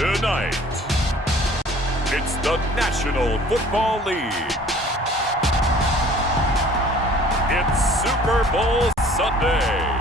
Tonight, it's the National Football League. It's Super Bowl Sunday.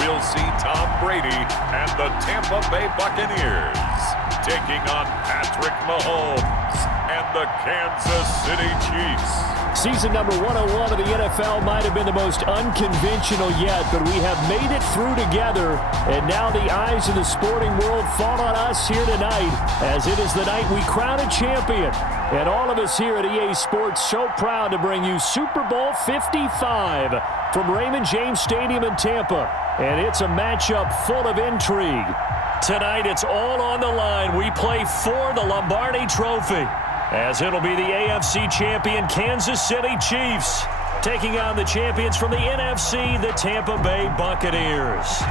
We'll see Tom Brady and the Tampa Bay Buccaneers taking on Patrick Mahomes and the Kansas City Chiefs. Season number 101 of the NFL might have been the most unconventional yet, but we have made it through together, and now the eyes of the sporting world fall on us here tonight, as it is the night we crown a champion. And all of us here at EA Sports so proud to bring you Super Bowl 55 from Raymond James Stadium in Tampa. And it's a matchup full of intrigue. Tonight, it's all on the line. We play for the Lombardi Trophy, as it'll be the AFC champion Kansas City Chiefs taking on the champions from the NFC, the Tampa Bay Buccaneers.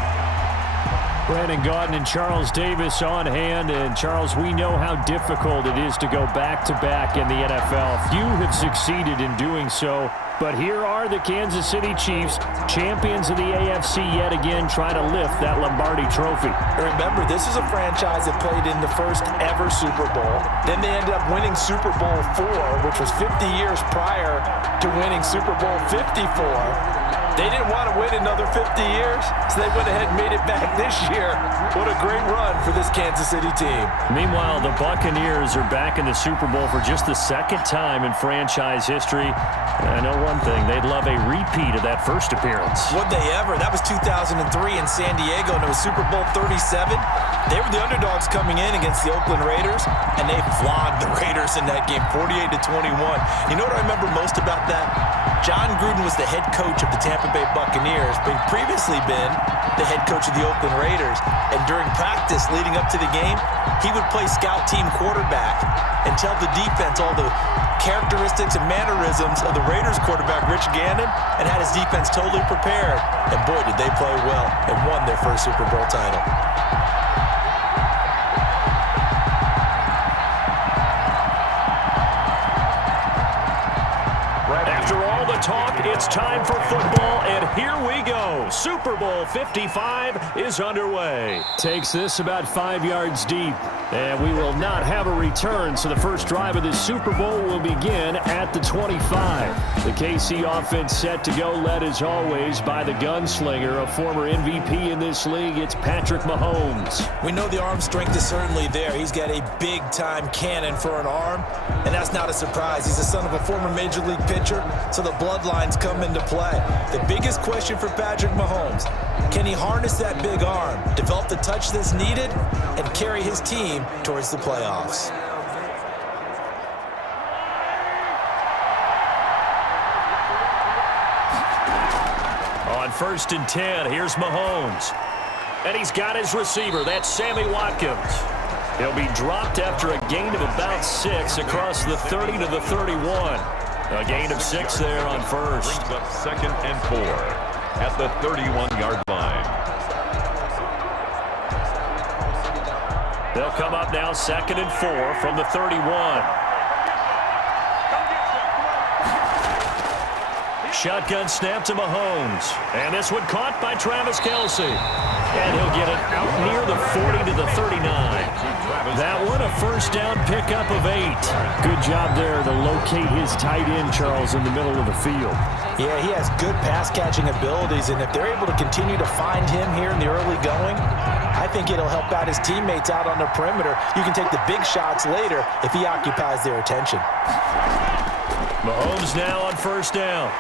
Brandon Gaudin and Charles Davis on hand. And, Charles, we know how difficult it is to go back-to-back in the NFL. Few have succeeded in doing so. But here are the Kansas City Chiefs, champions of the AFC yet again, trying to lift that Lombardi Trophy. Remember, this is a franchise that played in the first ever Super Bowl. Then they ended up winning Super Bowl IV, which was 50 years prior to winning Super Bowl 54. They didn't want to wait another 50 years, so they went ahead and made it back this year. What a great run for this Kansas City team. Meanwhile, the Buccaneers are back in the Super Bowl for just the second time in franchise history. And I know one thing, they'd love a repeat of that first appearance. Would they ever? That was 2003 in San Diego, and it was Super Bowl 37. They were the underdogs coming in against the Oakland Raiders, and they flogged the Raiders in that game, 48-21. You know what I remember most about that? John Gruden was the head coach of the Tampa Bay Buccaneers, but he'd previously been the head coach of the Oakland Raiders. And during practice leading up to the game, he would play scout team quarterback and tell the defense all the characteristics and mannerisms of the Raiders quarterback, Rich Gannon, and had his defense totally prepared. And boy, did they play well and won their first Super Bowl title. After all the talk, it's time for football, and here we go. Super Bowl 55 is underway. Takes this about 5 yards deep, and we will not have a return, so the first drive of this Super Bowl will begin at the 25. The KC offense set to go, led as always by the gunslinger, a former MVP in this league. It's Patrick Mahomes. We know the arm strength is certainly there. He's got a big-time cannon for an arm, and that's not a surprise. He's the son of a former Major League pitcher, so the bloodlines come into play. The biggest question for Patrick Mahomes, can he harness that big arm, develop the touch that's needed, and carry his team towards the playoffs? On 1st and 10, here's Mahomes. And he's got his receiver. That's Sammy Watkins. He'll be dropped after a gain of about 6 across the 30 to the 31. A gain of 6 there on first. Brings up 2nd and 4 at the 31-yard line. They'll come up now 2nd and 4 from the 31. Shotgun snap to Mahomes. And this one caught by Travis Kelce. And he'll get it out near the 40 to the 39. That one a first down pickup of 8. Good job there to locate his tight end, Charles, in the middle of the field. Yeah, he has good pass-catching abilities, and if they're able to continue to find him here in the early going, I think it'll help out his teammates out on the perimeter. You can take the big shots later if he occupies their attention. Mahomes now on first down.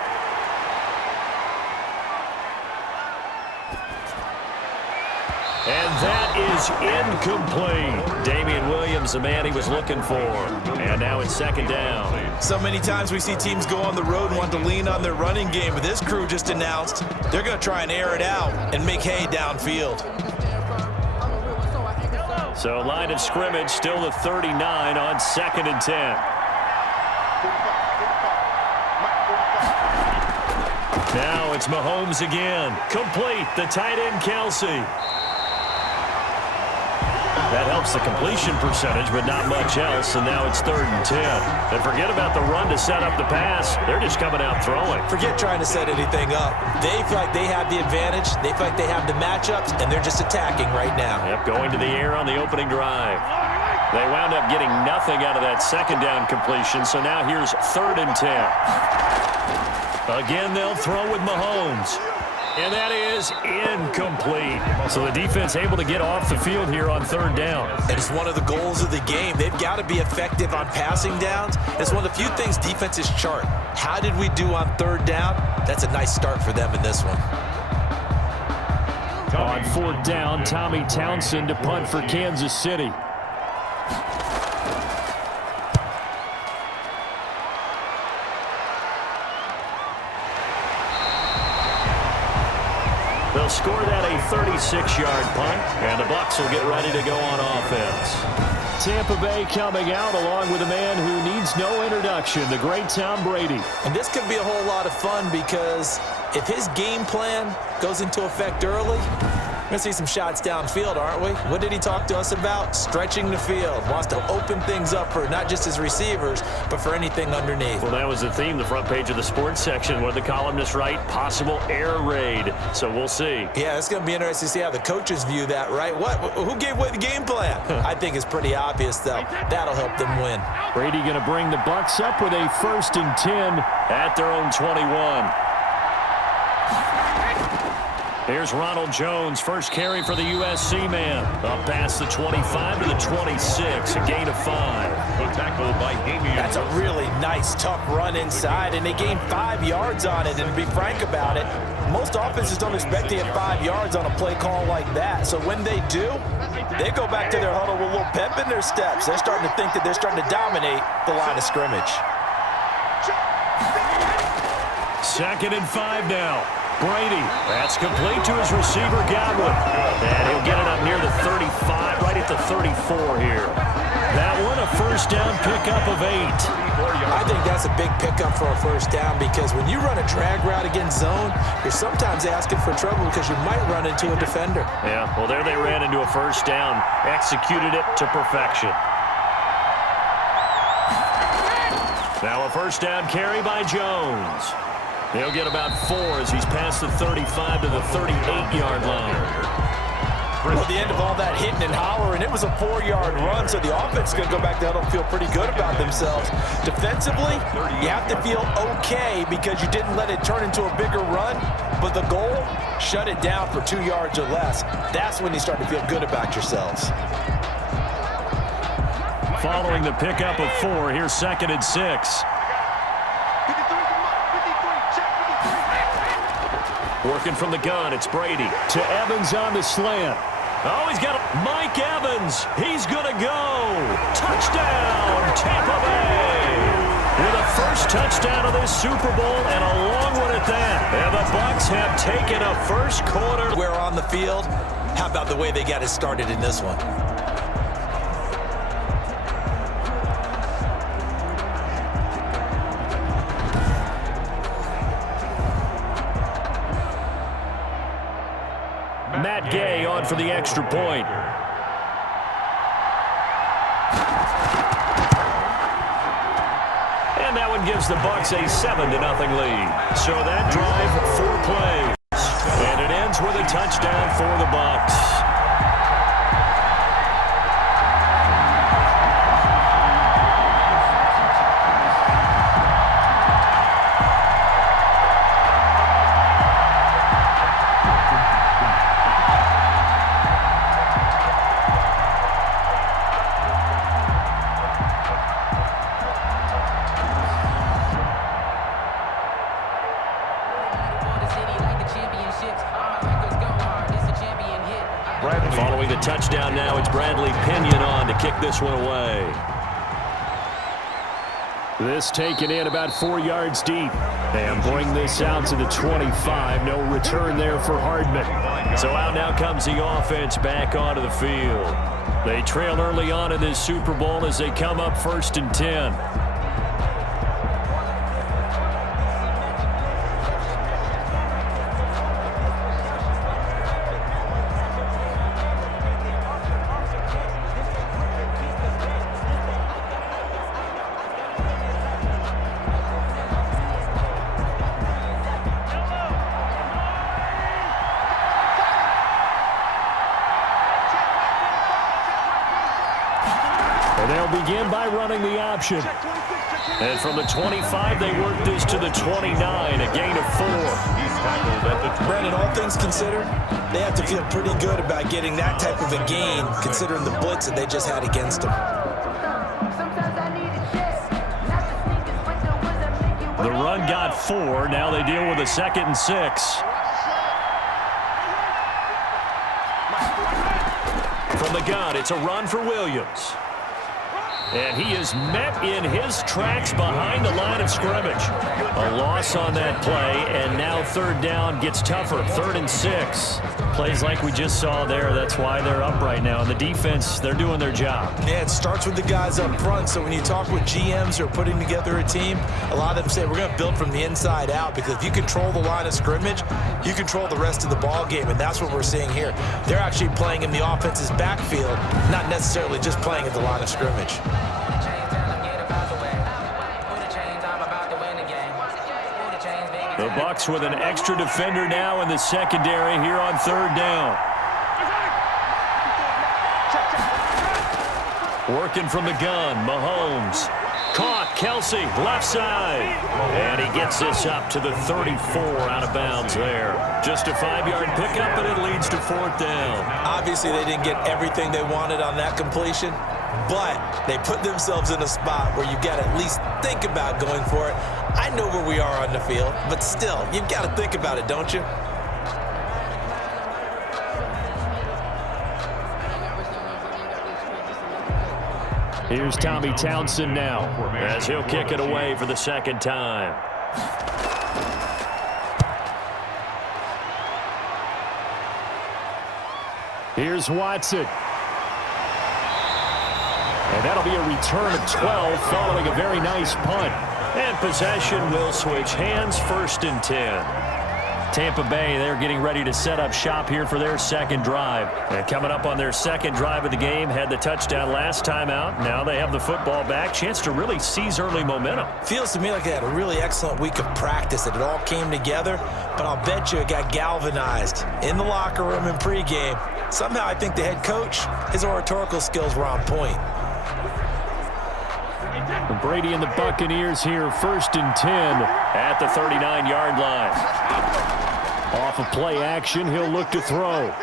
And that is incomplete. Damian Williams, the man he was looking for. And now it's 2nd down. So many times we see teams go on the road and want to lean on their running game, but this crew just announced they're going to try and air it out and make hay downfield. So line of scrimmage still the 39 on 2nd and 10. Now it's Mahomes again. Complete. The tight end, Kelsey. That helps the completion percentage, but not much else, and now it's 3rd and 10. And forget about the run to set up the pass. They're just coming out throwing. Forget trying to set anything up. They feel like they have the advantage. They feel like they have the matchups, and they're just attacking right now. Yep, going to the air on the opening drive. They wound up getting nothing out of that second down completion, so now here's 3rd and 10. Again, they'll throw with Mahomes. And that is incomplete. So the defense able to get off the field here on 3rd down. And it's one of the goals of the game. They've got to be effective on passing downs. It's one of the few things defenses chart. How did we do on 3rd down? That's a nice start for them in this one. On 4th down, Tommy Townsend to punt for Kansas City. They'll score that a 36-yard punt, and the Bucs will get ready to go on offense. Tampa Bay coming out along with a man who needs no introduction, the great Tom Brady. And this could be a whole lot of fun because if his game plan goes into effect early, we're going to see some shots downfield, aren't we? What did he talk to us about? Stretching the field. Wants to open things up for not just his receivers, but for anything underneath. Well, that was the theme, the front page of the sports section. What did the columnists write? Possible air raid. So we'll see. Yeah, it's going to be interesting to see how the coaches view that, right? Who gave away the game plan? I think it's pretty obvious, though. That'll help them win. Brady going to bring the Bucs up with a 1st and 10 at their own 21. Here's Ronald Jones, first carry for the USC man. Up past the 25 to the 26, a gain of 5. The tackle by Amy. That's a really nice, tough run inside, and they gained 5 yards on it. And to be frank about it, most offenses don't expect to get 5 yards on a play call like that. So when they do, they go back to their huddle with a little pep in their steps. They're starting to think that they're starting to dominate the line of scrimmage. 2nd and 5 now. Brady, that's complete to his receiver, Godwin. And he'll get it up near the 35, right at the 34 here. That one, a 1st down pickup of 8. I think that's a big pickup for a 1st down because when you run a drag route against zone, you're sometimes asking for trouble because you might run into a defender. Yeah, well, there they ran into a 1st down, executed it to perfection. Now a 1st down carry by Jones. He'll get about 4 as he's past the 35 to the 38-yard line. Well, at the end of all that hitting and hollering, it was a 4-yard run, so the offense is going to go back to huddle and feel pretty good about themselves. Defensively, you have to feel okay because you didn't let it turn into a bigger run, but the goal, shut it down for 2 yards or less. That's when you start to feel good about yourselves. Following the pickup of 4, here's 2nd and 6. Working from the gun, it's Brady. To Evans on the slant. Oh, he's got Mike Evans. He's going to go. Touchdown, Tampa Bay. With a first touchdown of this Super Bowl and a long one at that. And the Bucs have taken a first quarter. We're on the field. How about the way they got it started in this one? Matt Gay on for the extra point. And that one gives the Bucs a 7-0 lead. So that drive, 4 plays. And it ends with a touchdown for the Bucs. Following the touchdown now, it's Bradley Pinion on to kick this one away. This taken in about 4 yards deep. And bring this out to the 25. No return there for Hardman. So out now comes the offense back onto the field. They trail early on in this Super Bowl as they come up 1st and 10. begin by running the option. And from the 25, they work this to the 29, a gain of 4. Brandon, all things considered, they have to feel pretty good about getting that type of a gain, considering the blitz that they just had against them. The run got 4. Now they deal with a 2nd and 6. From the gun, it's a run for Williams. And he is met in his tracks behind the line of scrimmage. A loss on that play, and now 3rd down gets tougher. 3rd and 6. Plays like we just saw there. That's why they're up right now. And the defense, they're doing their job. Yeah, it starts with the guys up front. So when you talk with GMs who are putting together a team, a lot of them say we're going to build from the inside out, because if you control the line of scrimmage, you control the rest of the ball game, and that's what we're seeing here. They're actually playing in the offense's backfield, not necessarily just playing at the line of scrimmage. The Bucs with an extra defender now in the secondary here on 3rd down. Working from the gun, Mahomes. Caught, Kelsey, left side. And he gets this up to the 34, out of bounds there. Just a 5-yard pickup, but it leads to 4th down. Obviously, they didn't get everything they wanted on that completion, but they put themselves in a spot where you got to at least think about going for it. I know where we are on the field, but still, you've got to think about it, don't you? Here's Tommy Townsend now, as he'll kick it away for the 2nd time. Here's Watson. And that'll be a return of 12 following a very nice punt. And possession will switch hands, 1st and 10. Tampa Bay, they're getting ready to set up shop here for their 2nd drive. And coming up on their 2nd drive of the game, had the touchdown last time out. Now they have the football back. Chance to really seize early momentum. Feels to me like they had a really excellent week of practice, that it all came together. But I'll bet you it got galvanized in the locker room in pregame. Somehow I think the head coach, his oratorical skills were on point. Brady and the Buccaneers here, 1st and 10 at the 39-yard line. Off of play action, he'll look to throw.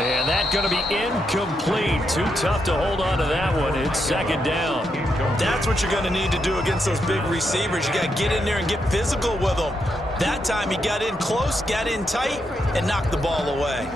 And that's going to be incomplete. Too tough to hold on to that one. It's 2nd down. That's what you're going to need to do against those big receivers. You got to get in there and get physical with them. That time he got in close, got in tight, and knocked the ball away.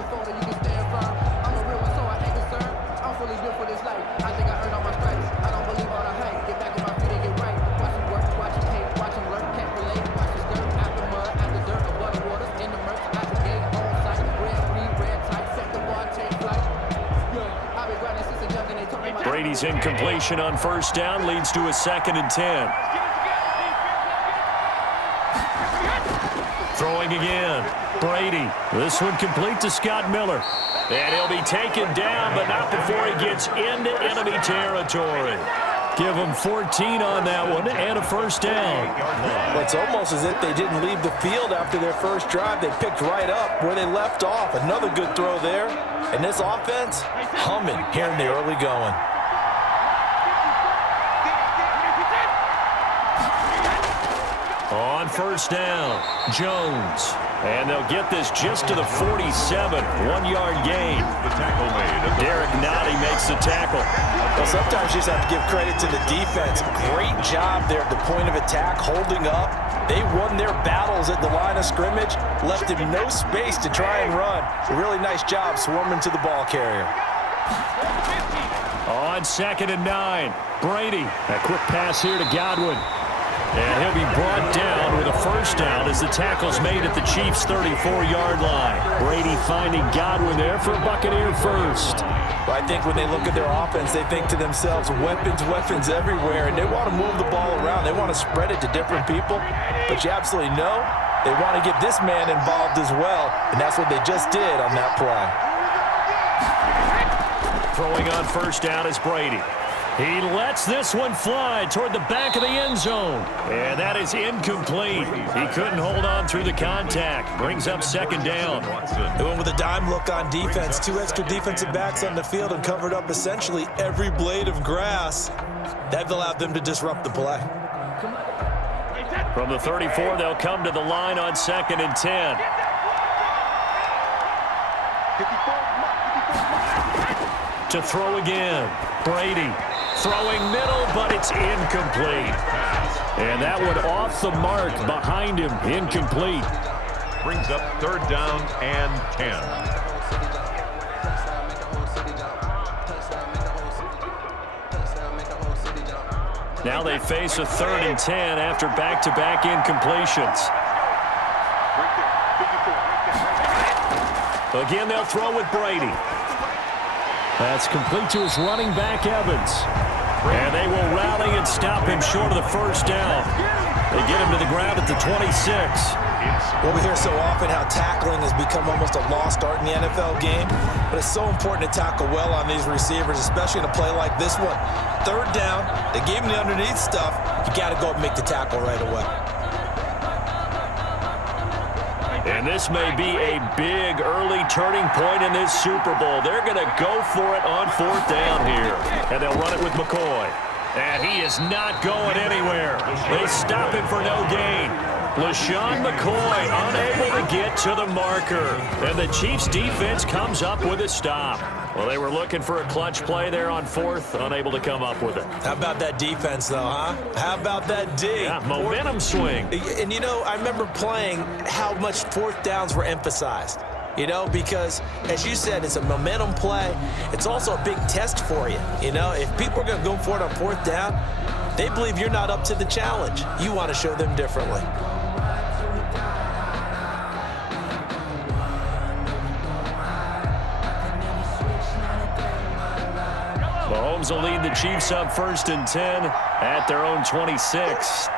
Brady's incompletion on 1st down leads to a 2nd and 10. Throwing again. Brady. This one complete to Scott Miller. And he'll be taken down, but not before he gets into enemy territory. Give him 14 on that one and a 1st down. Well, it's almost as if they didn't leave the field after their first drive. They picked right up where they left off. Another good throw there. And this offense, humming here in the early going. On 1st down, Jones. And they'll get this just to the 47, 1-yard gain. Derek Nottie makes the tackle. Well, sometimes you just have to give credit to the defense. Great job there at the point of attack, holding up. They won their battles at the line of scrimmage, left him no space to try and run. A really nice job swarming to the ball carrier. On 2nd and 9, Brady. A quick pass here to Godwin. And he'll be brought down with a 1st down as the tackle's made at the Chiefs' 34-yard line. Brady finding Godwin there for a Buccaneer first. Well, I think when they look at their offense, they think to themselves, weapons everywhere, and they want to move the ball around. They want to spread it to different people. But you absolutely know they want to get this man involved as well, and that's what they just did on that play. Throwing on 1st down is Brady. He lets this one fly toward the back of the end zone. And that is incomplete. He couldn't hold on through the contact. Brings up second down. They went with a dime look on defense. 2 extra defensive backs on the field and covered up essentially every blade of grass. That allowed them to disrupt the play. From the 34, they'll come to the line on 2nd and 10. To throw again. Brady throwing middle, but it's incomplete. And that one off the mark behind him. Incomplete. Brings up 3rd down and 10. Now they face a 3rd and 10 after back-to-back incompletions. Again, they'll throw with Brady. That's complete to his running back, Evans. And they will rally and stop him short of the 1st down. They get him to the ground at the 26. Well, we hear so often how tackling has become almost a lost art in the NFL game, but it's so important to tackle well on these receivers, especially in a play like this one. 3rd down, they gave him the underneath stuff. You got to go and make the tackle right away. And this may be a big early turning point in this Super Bowl. They're going to go for it on 4th down here. And they'll run it with McCoy. And he is not going anywhere. They stop him for no gain. LaShawn McCoy unable to get to the marker. And the Chiefs defense comes up with a stop. Well, they were looking for a clutch play there on 4th, unable to come up with it. How about that defense, though, huh? How about that D? Yeah, momentum swing. And, you know, I remember playing how much 4th downs were emphasized. You know, because, as you said, it's a momentum play. It's also a big test for you. You know, if people are going to go for it on 4th down, they believe you're not up to the challenge. You want to show them differently. Mahomes will lead the Chiefs up 1st and 10 at their own 26.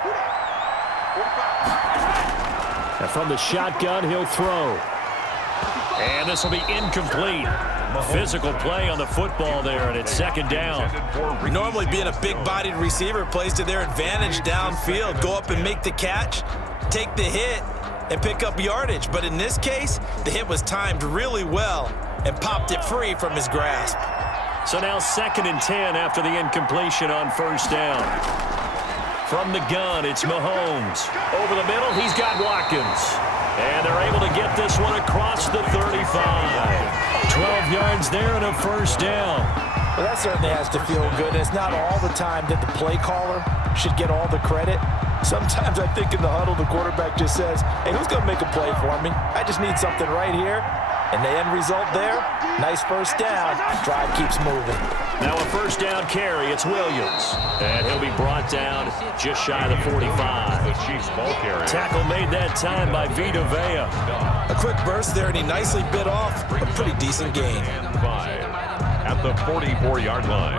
And from the shotgun, he'll throw. And this will be incomplete. Physical play on the football there, and it's 2nd down. Normally being a big-bodied receiver plays to their advantage downfield. Go up and make the catch, take the hit, and pick up yardage. But in this case, the hit was timed really well and popped it free from his grasp. So now 2nd and 10 after the incompletion on 1st down. From the gun, it's Mahomes. Over the middle, he's got Watkins. And they're able to get this one across the 35. 12 yards there and a 1st down. Well, that certainly has to feel good. And it's not all the time that the play caller should get all the credit. Sometimes I think in the huddle, the quarterback just says, hey, who's going to make a play for me? I just need something right here. And the end result there, nice 1st down. Drive keeps moving. Now a 1st down carry. It's Williams. And he'll be brought down just shy of the 45. The Chiefs ball carrier. Tackle made that time by Vita Vea. A quick burst there, and he nicely bit off a pretty decent gain. And 5 at the 44-yard line.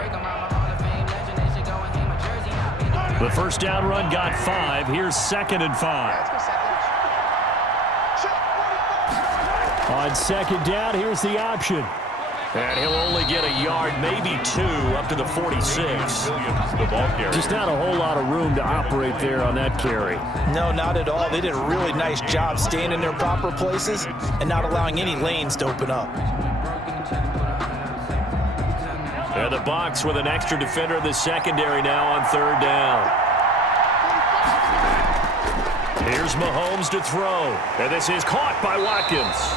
The 1st down run got 5. Here's 2nd and 5. On 2nd down, here's the option. And he'll only get a yard, maybe 2, up to the 46. The ball carrier. Just not a whole lot of room to operate there on that carry. No, not at all. They did a really nice job staying in their proper places and not allowing any lanes to open up. And the Bucs with an extra defender in the secondary now on 3rd down. Here's Mahomes to throw. And this is caught by Watkins.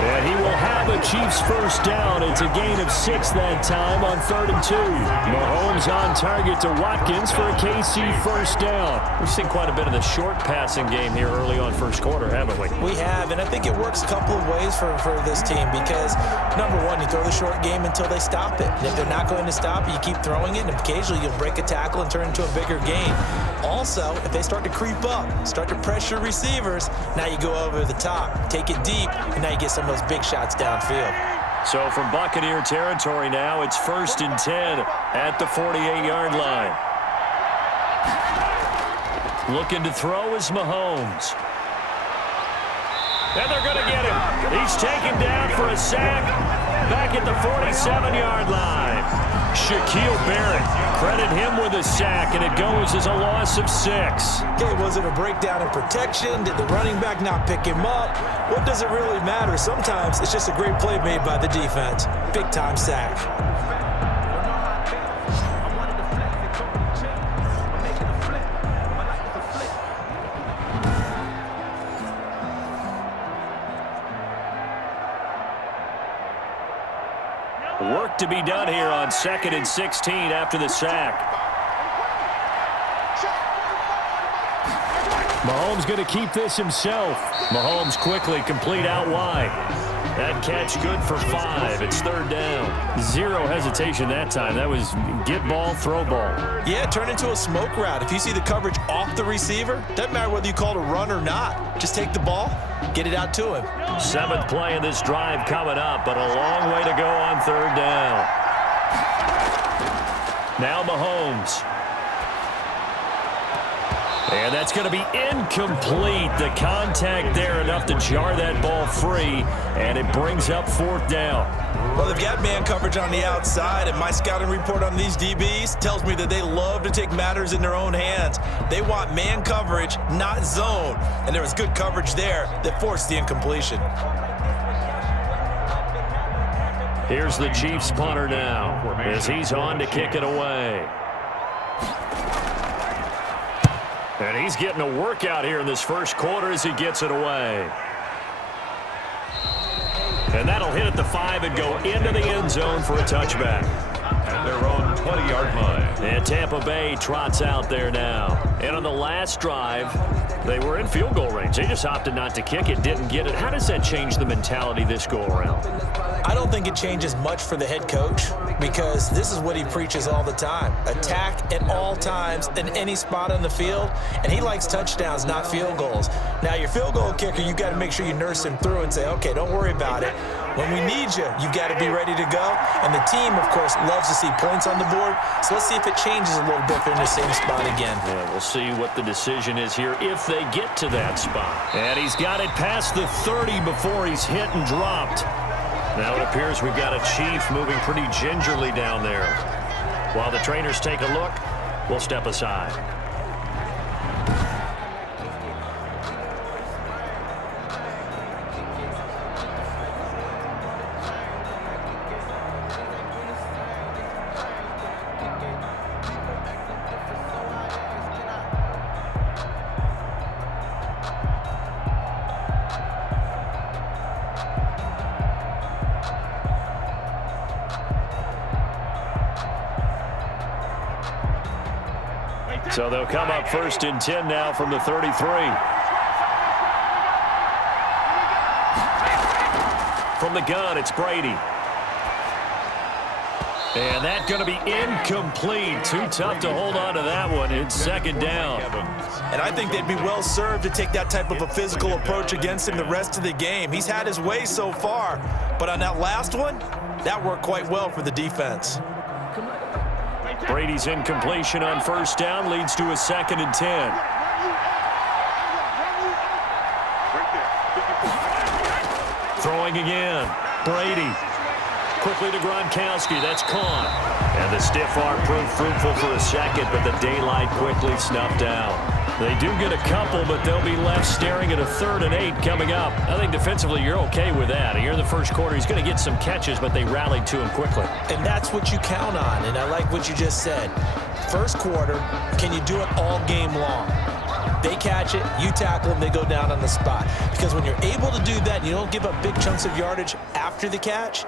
And he will have a Chiefs 1st down. It's a gain of 6 that time on 3rd and 2. Mahomes on target to Watkins for a KC 1st down. We've seen quite a bit of the short passing game here early on 1st quarter, haven't we? We have, and I think it works a couple of ways for this team because, number one, you throw the short game until they stop it. And if they're not going to stop it, you keep throwing it, and occasionally you'll break a tackle and turn it into a bigger gain. Also, if they start to creep up, start to pressure receivers, now you go over the top, take it deep, and now you get some of those big shots downfield. So from Buccaneer territory now, it's 1st and 10 at the 48-yard line. Looking to throw is Mahomes. And they're going to get him. He's taken down for a sack back at the 47-yard line. Shaquille Barrett. Credit him with a sack, and it goes as a loss of 6. Okay, was it a breakdown in protection? Did the running back not pick him up? What does it really matter? Sometimes it's just a great play made by the defense. Big-time sack. Work to be done here on 2nd and 16 after the sack. Mahomes going to keep this himself. Mahomes quickly complete out wide. That catch good for 5. It's 3rd down. Zero hesitation that time. That was get ball, throw ball. Yeah, turn into a smoke route. If you see the coverage off the receiver, doesn't matter whether you call it a run or not. Just take the ball, get it out to him. 7th play in this drive coming up, but a long way to go on 3rd down. Now Mahomes. And that's going to be incomplete. The contact there enough to jar that ball free, and it brings up 4th down. Well, they've got man coverage on the outside, and my scouting report on these DBs tells me that they love to take matters in their own hands. They want man coverage, not zone, and there was good coverage there that forced the incompletion. Here's the Chiefs punter now as he's on to kick it away. And he's getting a workout here in this first quarter as he gets it away. And that'll hit at the 5 and go into the end zone for a touchback. At their own 20-yard line. And Tampa Bay trots out there now. And on the last drive, they were in field goal range. They just opted not to kick it, didn't get it. How does that change the mentality this go-around? I don't think it changes much for the head coach because this is what he preaches all the time. Attack at all times in any spot on the field, and he likes touchdowns, not field goals. Now, your field goal kicker, you've got to make sure you nurse him through and say, okay, don't worry about it. When we need you, you've got to be ready to go. And the team, of course, loves to see points on the board. So let's see if it changes a little bit if they're in the same spot again. Yeah, we'll see what the decision is here if they get to that spot. And he's got it past the 30 before he's hit and dropped. Now it appears we've got a Chief moving pretty gingerly down there. While the trainers take a look, we'll step aside. So they'll come up 1st and 10 now from the 33. From the gun, it's Brady. And that's going to be incomplete. Too tough to hold on to that one. It's 2nd down. And I think they'd be well served to take that type of a physical approach against him the rest of the game. He's had his way so far, but on that last one, that worked quite well for the defense. Brady's incompletion on 1st down leads to a 2nd and 10. Throwing again. Brady. Quickly to Gronkowski. That's caught. And the stiff arm proved fruitful for a second, but the daylight quickly snuffed out. They do get a couple, but they'll be left staring at a 3rd and 8 coming up. I think defensively you're okay with that. Here in the first quarter, he's going to get some catches, but they rallied to him quickly. And that's what you count on, and I like what you just said. First quarter, can you do it all game long? They catch it, you tackle them, they go down on the spot. Because when you're able to do that and you don't give up big chunks of yardage after the catch,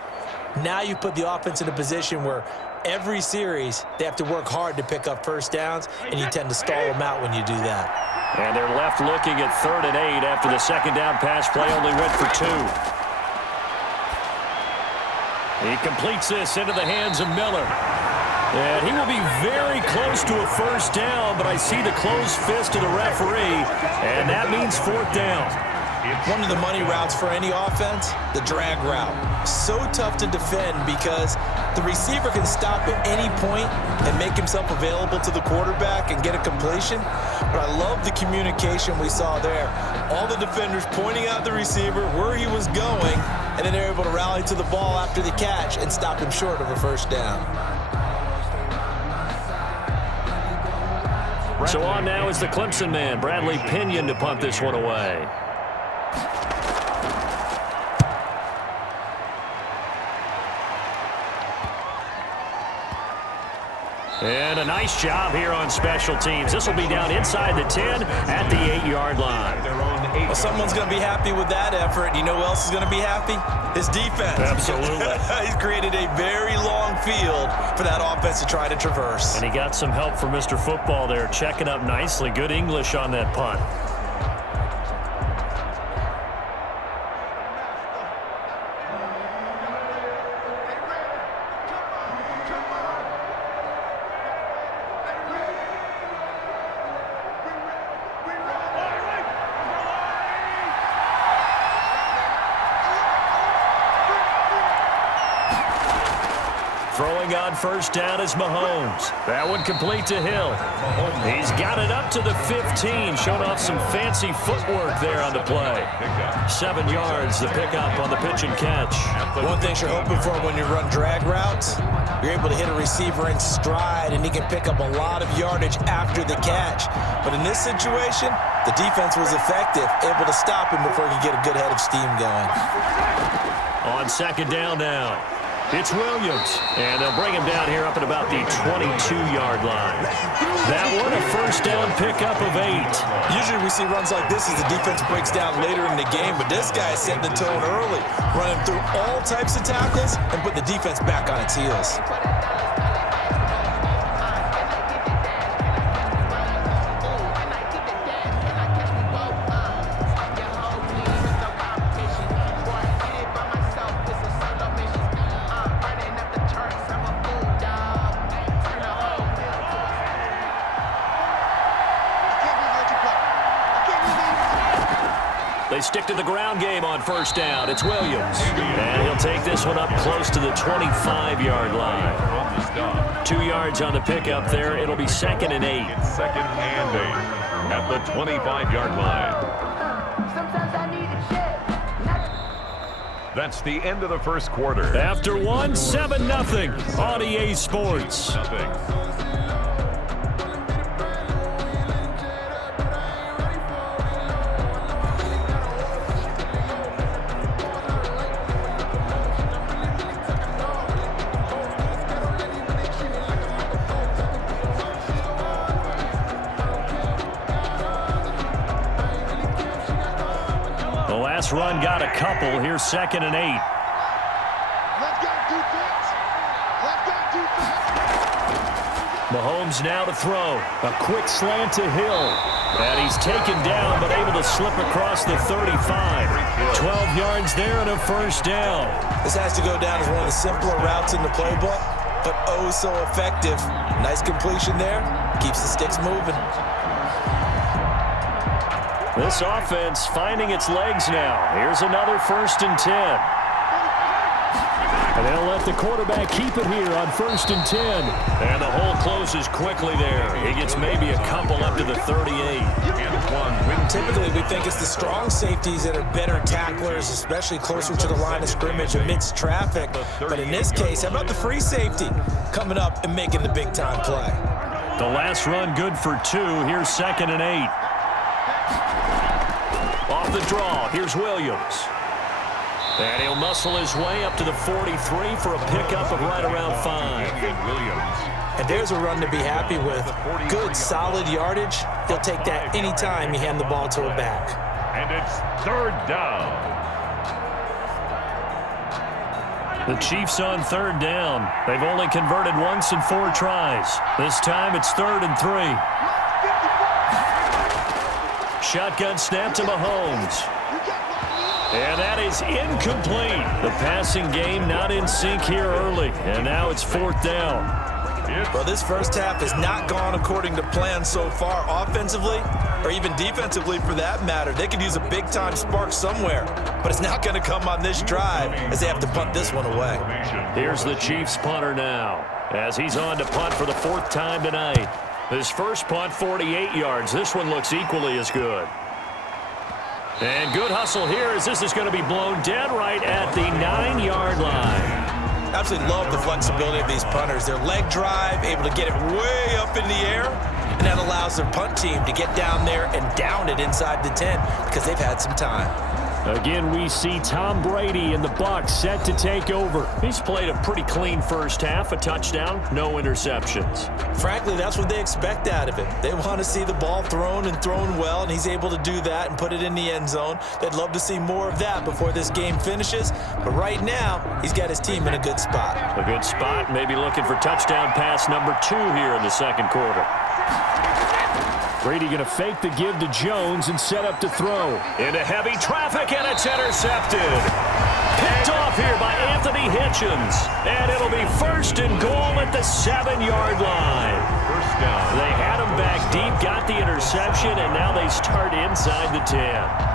now you put the offense in a position where every series they have to work hard to pick up 1st downs, and you tend to stall them out when you do that. And they're left looking at 3rd and 8 after the 2nd down pass play only went for 2. He completes this into the hands of Miller. And he will be very close to a 1st down, but I see the closed fist of the referee, and that means 4th down. One of the money routes for any offense, the drag route. So tough to defend because the receiver can stop at any point and make himself available to the quarterback and get a completion. But I love the communication we saw there. All the defenders pointing out the receiver where he was going, and then they're able to rally to the ball after the catch and stop him short of a 1st down. So on now is the Clemson man, Bradley Pinion, to punt this one away. And a nice job here on special teams. This will be down inside the 10 at the 8-yard line. Well, someone's going to be happy with that effort. You know who else is going to be happy? His defense. Absolutely. He's created a very long field for that offense to try to traverse. And he got some help from Mr. Football there, checking up nicely. Good English on that punt. Throwing on first down is Mahomes. That one complete to Hill. He's got it up to the 15, showing off some fancy footwork there on the play. 7 yards, the pickup on the pitch and catch. One thing you're hoping for when you run drag routes, you're able to hit a receiver in stride, and he can pick up a lot of yardage after the catch. But in this situation, the defense was effective, able to stop him before he could get a good head of steam going. On second down now, it's Williams, and they'll bring him down here up at about the 22-yard line. That one, a first down pickup of 8. Usually we see runs like this as the defense breaks down later in the game, but this guy is setting the tone early, running through all types of tackles and put the defense back on its heels. They stick to the ground game on first down. It's Williams. And he'll take this one up close to the 25-yard line. 2 yards on the pickup there. It'll be 2nd and 8. It's 2nd and 8 at the 25-yard line. That's the end of the first quarter. After one, 7-0 on EA Sports. Run got a couple. Here's 2nd and 8. Mahomes now to throw. A quick slant to Hill. And he's taken down, but able to slip across the 35. 12 yards there and a first down. This has to go down as one of the simpler routes in the playbook, but oh so effective. Nice completion there. Keeps the sticks moving. This offense finding its legs now. Here's another 1st and 10. And they'll let the quarterback keep it here on 1st and 10. And the hole closes quickly there. He gets maybe a couple up to the 38. Typically, we think it's the strong safeties that are better tacklers, especially closer to the line of scrimmage amidst traffic. But in this case, how about the free safety coming up and making the big-time play? The last run good for 2. Here's 2nd and 8. Off the draw, here's Williams. And he'll muscle his way up to the 43 for a pickup of right around 5. And there's a run to be happy with. Good, solid yardage. He'll take that anytime you hand the ball to a back. And it's 3rd down. The Chiefs on 3rd down. They've only converted once in 4 tries. This time it's 3rd and 3. Shotgun snap to Mahomes. And that is incomplete. The passing game not in sync here early. And now it's 4th down. Well, this first half has not gone according to plan so far offensively or even defensively for that matter. They could use a big-time spark somewhere, but it's not going to come on this drive as they have to punt this one away. Here's the Chiefs punter now as he's on to punt for the 4th time tonight. His first punt, 48 yards. This one looks equally as good. And good hustle here as this is going to be blown dead right at the 9-yard line. Absolutely love the flexibility of these punters. Their leg drive, able to get it way up in the air, and that allows their punt team to get down there and down it inside the 10 because they've had some time. Again, we see Tom Brady and the Bucs set to take over. He's played a pretty clean first half, a touchdown, no interceptions. Frankly, that's what they expect out of him. They want to see the ball thrown and thrown well, and he's able to do that and put it in the end zone. They'd love to see more of that before this game finishes, but right now, he's got his team in a good spot. A good spot, maybe looking for touchdown pass number 2 here in the second quarter. Brady going to fake the give to Jones and set up to throw. Into heavy traffic, and it's intercepted. Picked off here by Anthony Hitchens. And it'll be first and goal at the 7-yard line. First down. They had him back deep, got the interception, and now they start inside the 10.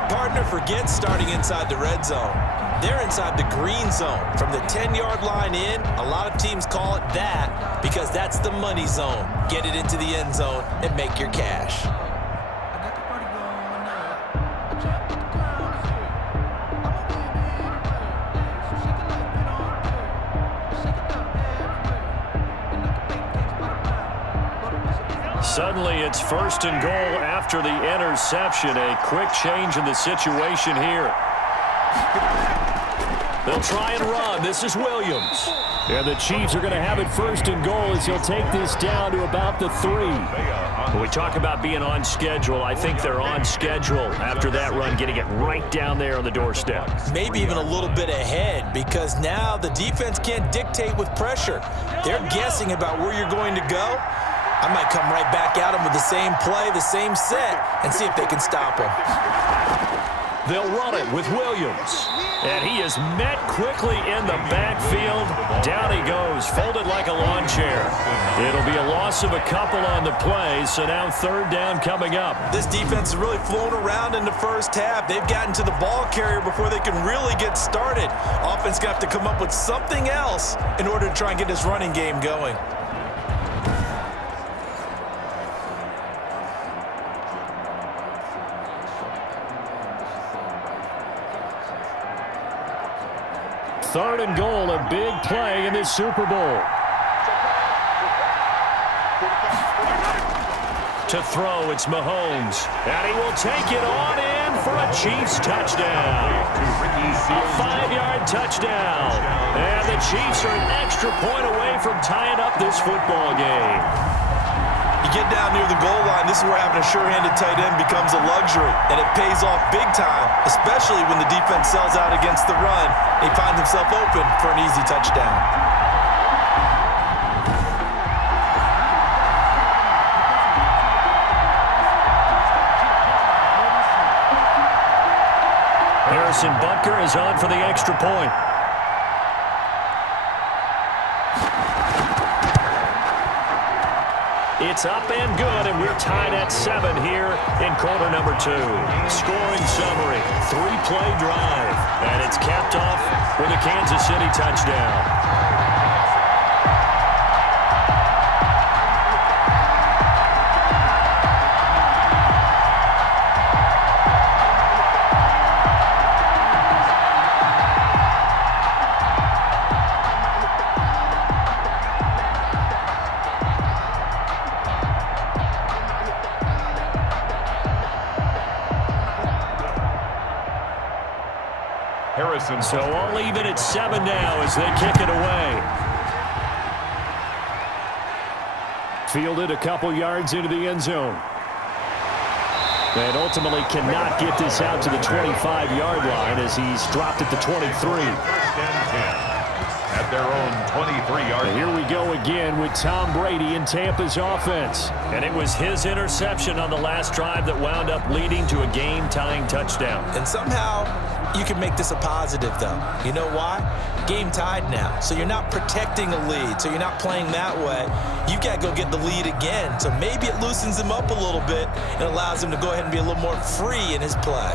Partner forgets starting inside the red zone. They're inside the green zone. From the 10-yard line in, a lot of teams call it that because that's the money zone. Get it into the end zone and make your cash. Suddenly, it's first and goal after the interception. A quick change in the situation here. They'll try and run. This is Williams. And the Chiefs are going to have it first and goal as he'll take this down to about the 3. When we talk about being on schedule, I think they're on schedule after that run, getting it right down there on the doorstep. Maybe even a little bit ahead because now the defense can't dictate with pressure. They're guessing about where you're going to go. I might come right back at them with the same play, the same set, and see if they can stop him. They'll run it with Williams. And he is met quickly in the backfield. Down he goes, folded like a lawn chair. It'll be a loss of a couple on the play, so now third down coming up. This defense has really flown around in the first half. They've gotten to the ball carrier before they can really get started. Offense got to come up with something else in order to try and get this running game going. Third and goal, a big play in this Super Bowl. To throw, it's Mahomes. And he will take it on in for a Chiefs touchdown. A 5-yard touchdown. And the Chiefs are an extra point away from tying up this football game. You get down near the goal line, this is where having a sure-handed tight end becomes a luxury, and it pays off big time, especially when the defense sells out against the run. He finds himself open for an easy touchdown. Harrison Butker is on for the extra point. It's up and good, and we're tied at 7 here in quarter number 2. Scoring summary, 3-play drive, and it's capped off with a Kansas City touchdown. So all even at 7 now as they kick it away. Fielded a couple yards into the end zone. And ultimately cannot get this out to the 25-yard line as he's dropped at the 23. First and 10 at their own 23-yard line. Here we go again with Tom Brady in Tampa's offense. And it was his interception on the last drive that wound up leading to a game-tying touchdown. And somehow you can make this a positive, though. You know why? Game tied now. So you're not protecting a lead. So you're not playing that way. You got to go get the lead again. So maybe it loosens him up a little bit and allows him to go ahead and be a little more free in his play.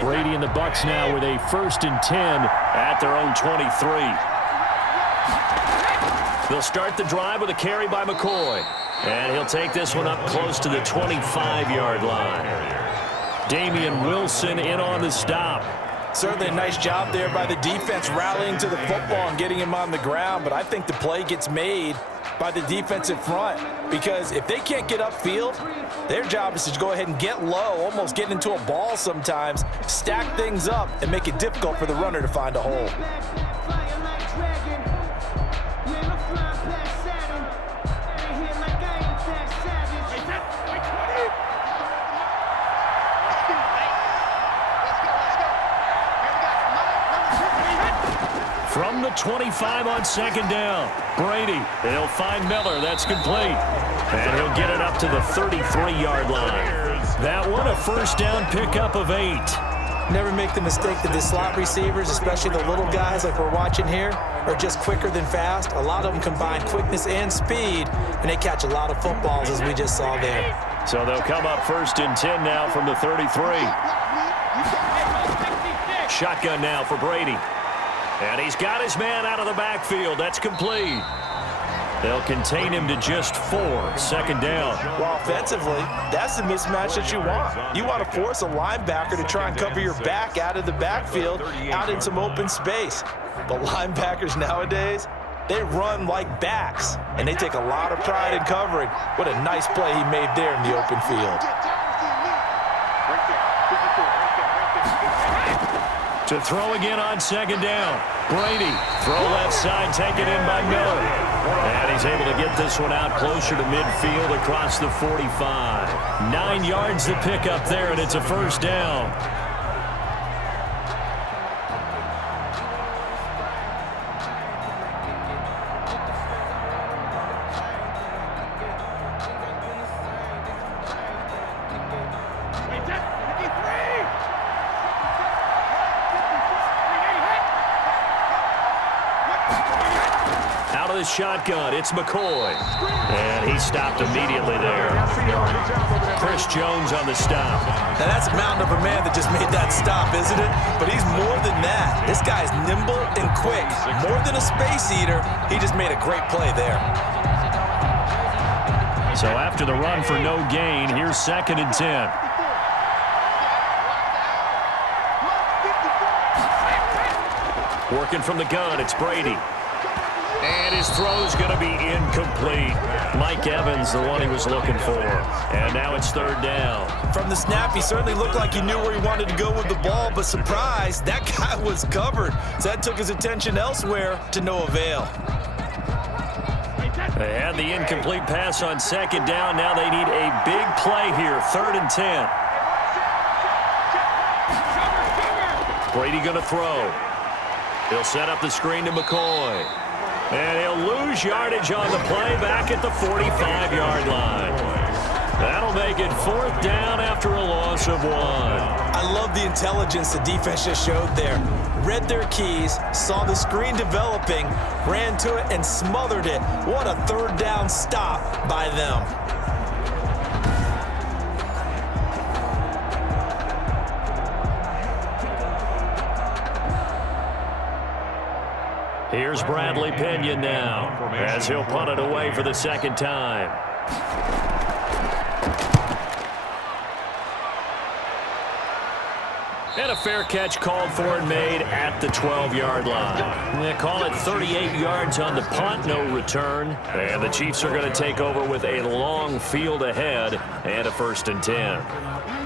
Brady and the Bucs now with a first and 10 at their own 23. They'll start the drive with a carry by McCoy. And he'll take this one up close to the 25-yard line. Damian Wilson in on the stop. Certainly a nice job there by the defense rallying to the football and getting him on the ground, but I think the play gets made by the defensive front because if they can't get upfield, their job is to go ahead and get low, almost get into a ball sometimes, stack things up, and make it difficult for the runner to find a hole. From the 25 on second down, Brady, he'll find Miller. That's complete. And he'll get it up to the 33-yard line. That one, a first down pickup of 8. Never make the mistake that the slot receivers, especially the little guys like we're watching here, are just quicker than fast. A lot of them combine quickness and speed, and they catch a lot of footballs, as we just saw there. So they'll come up first and 10 now from the 33. Shotgun now for Brady. And he's got his man out of the backfield. That's complete. They'll contain him to just 4. Second down. Well, offensively, that's the mismatch that you want. You want to force a linebacker to try and cover your back out of the backfield, out in some open space. But linebackers nowadays, they run like backs, and they take a lot of pride in covering. What a nice play he made there in the open field. To throw again on second down. Brady, throw left side, taken in by Miller. And he's able to get this one out closer to midfield across the 45. 9 yards to pick up there, and it's a first down. Shotgun, it's McCoy. And he stopped immediately there. Chris Jones on the stop. Now that's a mountain of a man that just made that stop, isn't it? But he's more than that. This guy's nimble and quick. More than a space eater, he just made a great play there. So after the run for no gain, here's second and 10. Working from the gun, it's Brady. And his throw's going to be incomplete. Mike Evans, the one he was looking for. And now it's third down. From the snap, he certainly looked like he knew where he wanted to go with the ball, but surprise, that guy was covered. So that took his attention elsewhere to no avail. They had the incomplete pass on second down. Now they need a big play here, third and 10. Brady going to throw. He'll set up the screen to McCoy. And he'll lose yardage on the play back at the 45-yard line. That'll make it fourth down after a loss of 1. I love the intelligence the defense just showed there. Read their keys, saw the screen developing, ran to it, and smothered it. What a third down stop by them. Here's Bradley Pinion now, as he'll punt it away for the second time. And a fair catch called for and made at the 12-yard line. They call it 38 yards on the punt, no return. And the Chiefs are going to take over with a long field ahead and a first and 10.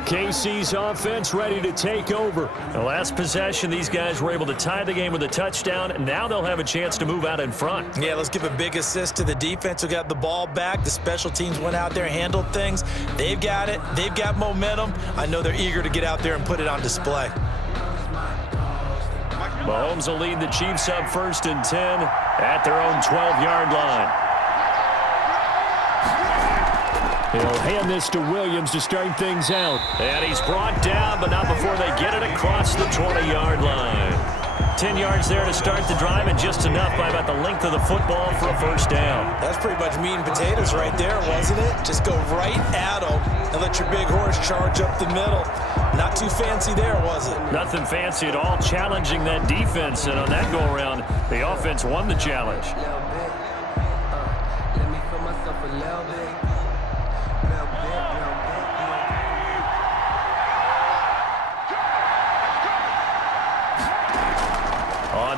KC's offense ready to take over. The last possession, these guys were able to tie the game with a touchdown. Now they'll have a chance to move out in front. Yeah, let's give a big assist to the defense who got the ball back. The special teams went out there and handled things. They've got it. They've got momentum. I know they're eager to get out there and put it on display. Mahomes will lead the Chiefs up first and 10 at their own 12-yard line. He'll hand this to Williams to start things out. And he's brought down, but not before they get it across the 20-yard line. 10 yards there to start the drive, and just enough by about the length of the football for a first down. That's pretty much meat and potatoes right there, wasn't it? Just go right at them and let your big horse charge up the middle. Not too fancy there, was it? Nothing fancy at all, challenging that defense. And on that go-around, the offense won the challenge.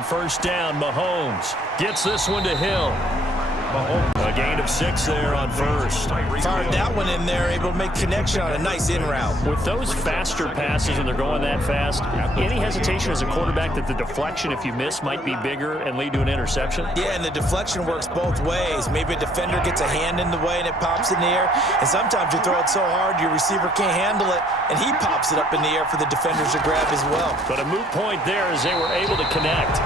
first down. Mahomes gets this one to Hill. A gain of 6 there on first. Fired that one in there, able to make connection on a nice in route. With those faster passes and they're going that fast, any hesitation as a quarterback that the deflection, if you miss, might be bigger and lead to an interception? Yeah, and the deflection works both ways. Maybe a defender gets a hand in the way and it pops in the air. And sometimes you throw it so hard your receiver can't handle it, and he pops it up in the air for the defenders to grab as well. But a moot point there as they were able to connect.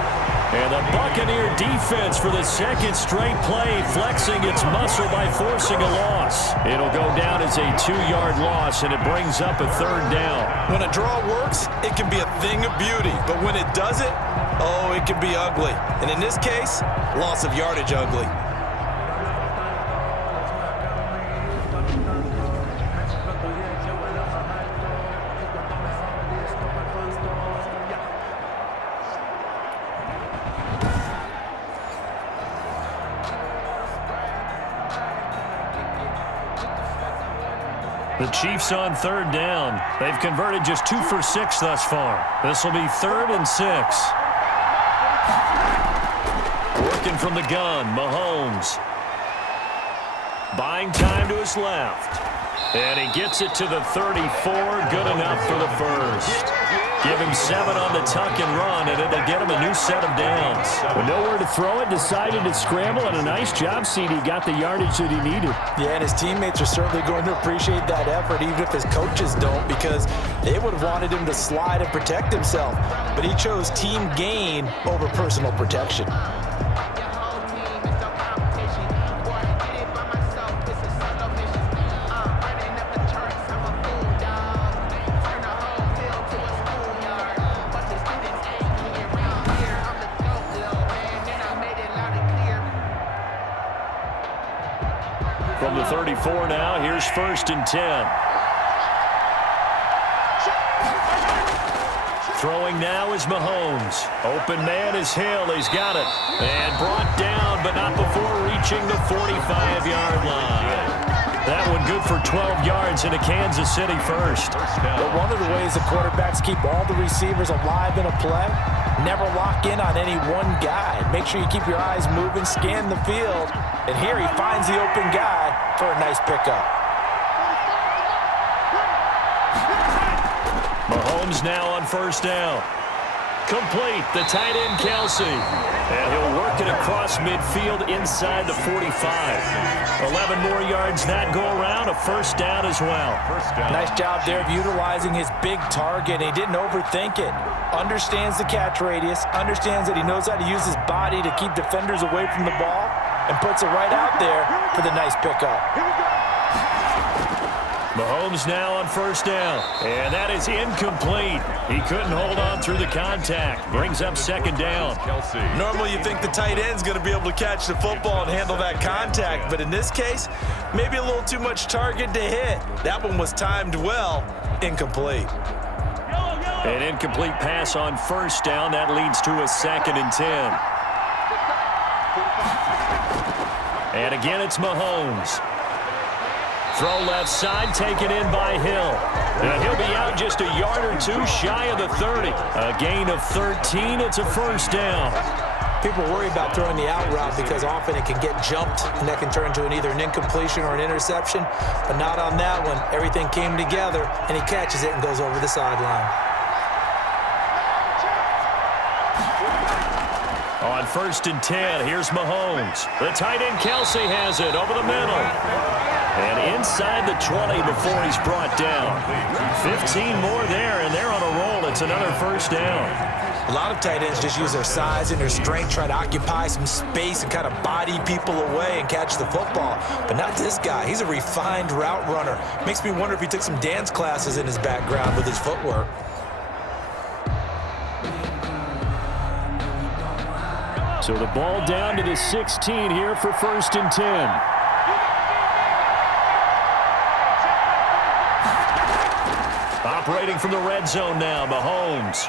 And the Buccaneer defense for the second straight play, flexing its muscle by forcing a loss. It'll go down as a 2-yard loss, and it brings up a 3rd down. When a draw works, it can be a thing of beauty. But when it doesn't, oh, it can be ugly. And in this case, loss of yardage ugly. The Chiefs on 3rd down. They've converted just 2 for 6 thus far. This will be 3rd and 6. Working from the gun, Mahomes. Buying time to his left. And he gets it to the 34. Good enough for the first. Give him 7 on the tuck and run, and it'll get him a new set of downs. With nowhere to throw it, decided to scramble, and a nice job, CD. Got the yardage that he needed. Yeah, and his teammates are certainly going to appreciate that effort, even if his coaches don't, because they would have wanted him to slide and protect himself. But he chose team gain over personal protection. From the 34 now, here's 1st and 10. Throwing now is Mahomes. Open man is Hill. He's got it. And brought down, but not before reaching the 45-yard line. That one good for 12 yards in a Kansas City first. But one of the ways the quarterbacks keep all the receivers alive in a play, never lock in on any one guy. Make sure you keep your eyes moving, scan the field. And here he finds the open guy for a nice pickup. Mahomes now on 1st down. Complete, the tight end Kelsey. And he'll work it across midfield inside the 45. 11 more yards that go around, a 1st down as well. Nice job there of utilizing his big target. He didn't overthink it. Understands the catch radius, understands that he knows how to use his body to keep defenders away from the ball, and puts it right out there for the nice pickup. Mahomes now on 1st down, and that is incomplete. He couldn't hold on through the contact. Brings up 2nd down. Normally you think the tight end's going to be able to catch the football and handle that contact, but in this case, maybe a little too much target to hit. That one was timed well, incomplete. An incomplete pass on 1st down. That leads to a 2nd and 10. And again, it's Mahomes. Throw left side, taken in by Hill. And he'll be out just a yard or 2 shy of the 30. A gain of 13. It's a 1st down. People worry about throwing the out route because often it can get jumped, and that can turn into either an incompletion or an interception. But not on that one. Everything came together, and he catches it and goes over the sideline. On 1st and 10, here's Mahomes. The tight end Kelsey has it over the middle. And inside the 20 before he's brought down. 15 more there, and they're on a roll. It's another 1st down. A lot of tight ends just use their size and their strength, try to occupy some space and kind of body people away and catch the football. But not this guy. He's a refined route runner. Makes me wonder if he took some dance classes in his background with his footwork. So the ball down to the 16 here for 1st and 10. Operating from the red zone now, Mahomes.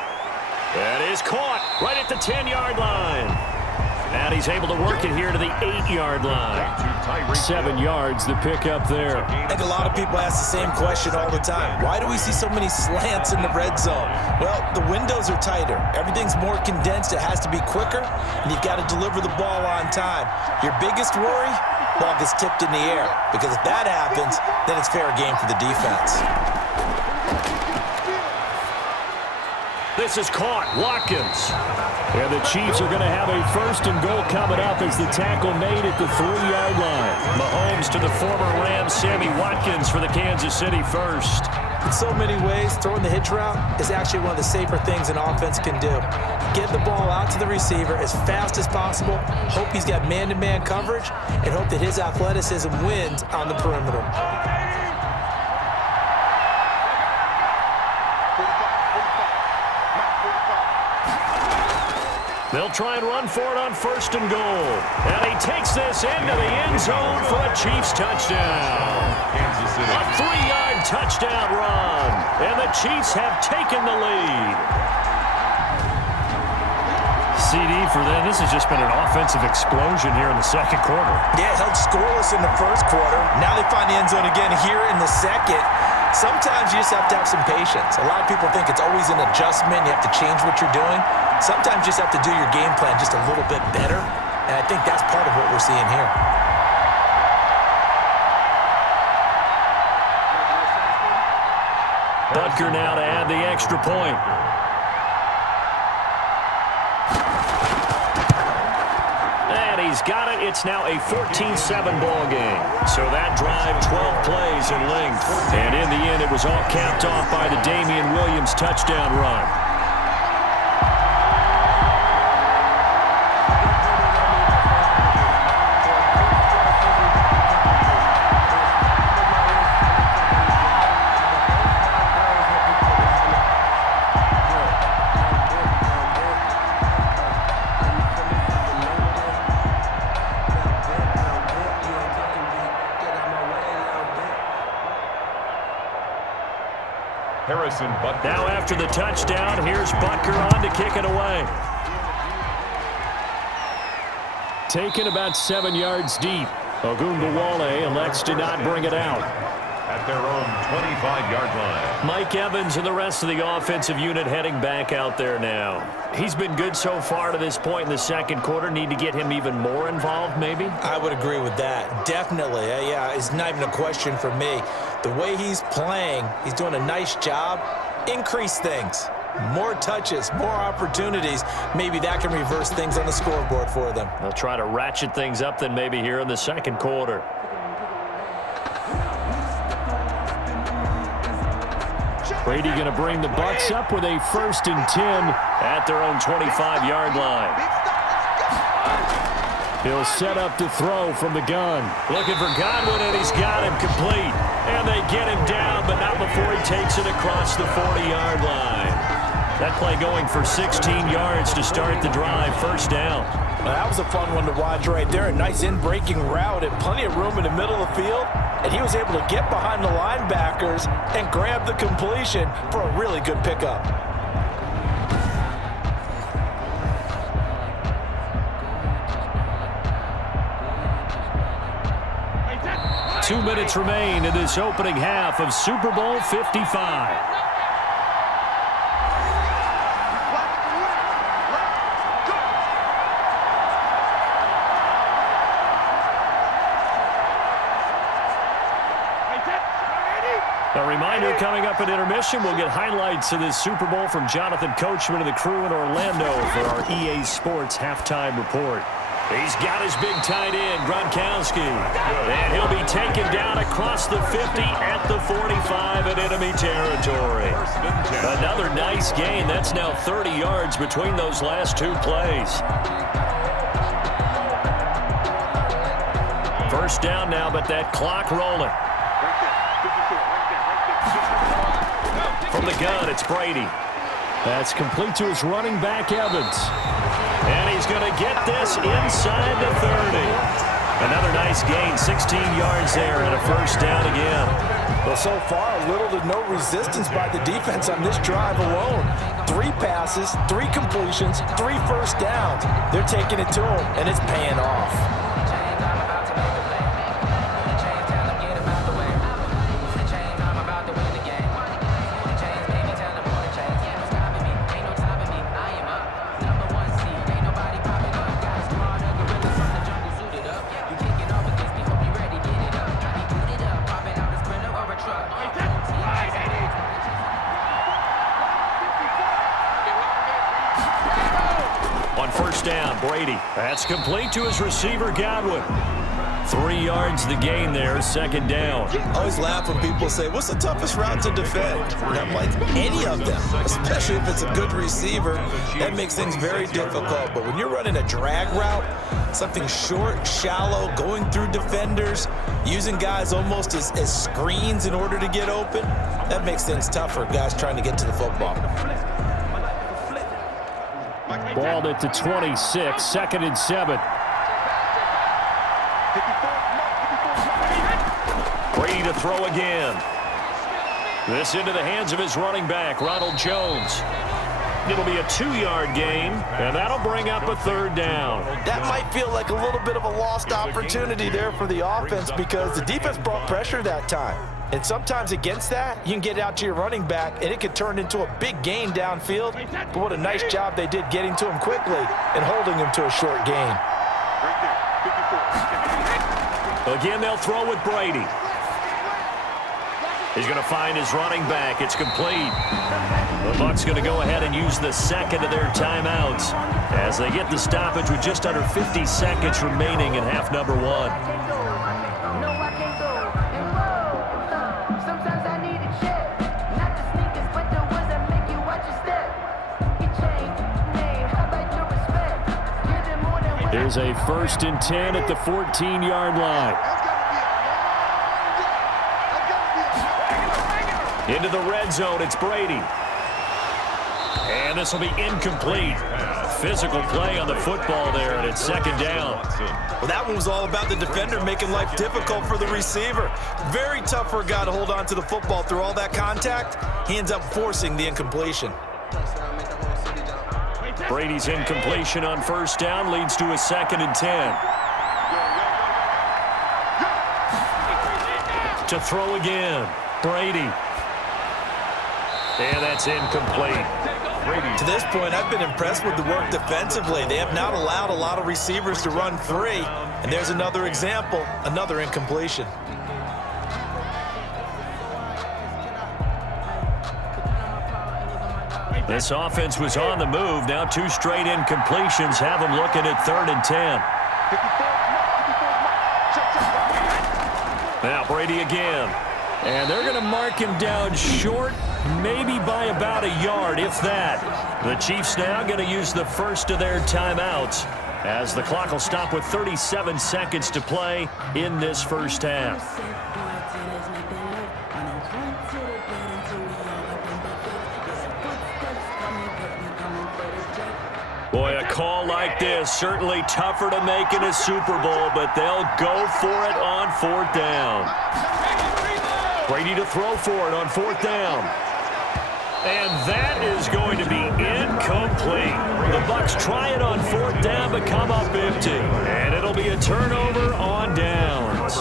That is caught right at the 10-yard line. And he's able to work it here to the 8-yard line. 7 yards, the pickup there. I think a lot of people ask the same question all the time. Why do we see so many slants in the red zone? Well, the windows are tighter. Everything's more condensed. It has to be quicker, and you've got to deliver the ball on time. Your biggest worry? Ball gets tipped in the air, because if that happens, then it's fair game for the defense. This is caught. Watkins. And the Chiefs are going to have a 1st and goal coming up as the tackle made at the 3-yard line. Mahomes to the former Rams, Sammy Watkins for the Kansas City first. In so many ways, throwing the hitch route is actually one of the safer things an offense can do. Get the ball out to the receiver as fast as possible, hope he's got man-to-man coverage, and hope that his athleticism wins on the perimeter. They'll try and run for it on 1st and goal. And he takes this into the end zone for a Chiefs touchdown. A 3-yard touchdown run. And the Chiefs have taken the lead. CD for them. This has just been an offensive explosion here in the second quarter. Yeah, held scoreless in the first quarter. Now they find the end zone again here in the second. Sometimes you just have to have some patience. A lot of people think it's always an adjustment. You have to change what you're doing. Sometimes you just have to do your game plan just a little bit better. And I think that's part of what we're seeing here. Butker now to add the extra point. And he's got it. It's now a 14-7 ball game. So that drive, 12 plays in length. And in the end, it was all capped off by the Damian Williams touchdown run. Now after the touchdown, here's Butker on to kick it away. Taken about 7 yards deep. Ogunbowale elects to not bring it out. At their own 25-yard line. Mike Evans and the rest of the offensive unit heading back out there now. He's been good so far to this point in the second quarter. Need to get him even more involved, maybe? I would agree with that. Definitely. Yeah, it's not even a question for me. The way he's playing, he's doing a nice job. Increase things. More touches, more opportunities. Maybe that can reverse things on the scoreboard for them. They'll try to ratchet things up then maybe here in the second quarter. Brady going to bring the Bucs up with a 1st and 10 at their own 25-yard line. He'll set up to throw from the gun. Looking for Godwin, and he's got him complete. And they get him down, but not before he takes it across the 40-yard line. That play going for 16 yards to start the drive. 1st down. Well, that was a fun one to watch right there. A nice in-breaking route and plenty of room in the middle of the field. And he was able to get behind the linebackers and grab the completion for a really good pickup. Two minutes remain in this opening half of Super Bowl 55. A reminder, coming up at intermission, we'll get highlights of this Super Bowl from Jonathan Coachman and the crew in Orlando for our EA Sports halftime report. He's got his big tight end, Gronkowski. And he'll be taken down across the 50 at the 45 in enemy territory. Another nice gain. That's now 30 yards between those last two plays. 1st down now, but that clock rolling. From the gun, it's Brady. That's complete to his running back, Evans. And he's going to get this inside the 30. Another nice gain, 16 yards there and a first down again. Well, so far, little to no resistance by the defense on this drive alone. 3 passes, 3 completions, 3 first downs. They're taking it to them, and it's paying off. First down, Brady. That's complete to his receiver, Godwin. 3 yards the gain there, second down. I always laugh when people say, what's the toughest route to defend? And I'm like, any of them, especially if it's a good receiver. That makes things very difficult. But when you're running a drag route, something short, shallow, going through defenders, using guys almost as screens in order to get open, that makes things tougher, guys trying to get to the football. Balled at the 26, 2nd and 7. Brady to throw again. This into the hands of his running back, Ronald Jones. It'll be a 2-yard gain, and that'll bring up a 3rd down. That might feel like a little bit of a lost opportunity there for the offense because the defense brought pressure that time. And sometimes against that, you can get out to your running back, and it could turn into a big gain downfield. But what a nice job they did getting to him quickly and holding him to a short gain. Again, they'll throw with Brady. He's going to find his running back. It's complete. The Bucs going to go ahead and use the second of their timeouts as they get the stoppage with just under 50 seconds remaining in half number 1. There's a 1st and 10 at the 14-yard line. Into the red zone, it's Brady. And this will be incomplete. Physical play on the football there, and it's 2nd down. Well, that one was all about the defender making life difficult for the receiver. Very tough for a guy to hold on to the football through all that contact. He ends up forcing the incompletion. Brady's incompletion on 1st down leads to a 2nd and 10. To throw again, Brady. And that's incomplete. Brady. To this point, I've been impressed with the work defensively. They have not allowed a lot of receivers to run free. And there's another example, another incompletion. This offense was on the move. Now 2 straight incompletions have them looking at 3rd and 10. Now Brady again. And they're going to mark him down short, maybe by about a yard, if that. The Chiefs now going to use the first of their timeouts as the clock will stop with 37 seconds to play in this first half. Boy, a call like this, certainly tougher to make in a Super Bowl, but they'll go for it on 4th down. Brady to throw for it on 4th down. And that is going to be incomplete. The Bucs try it on 4th down, but come up empty. And it'll be a turnover on downs.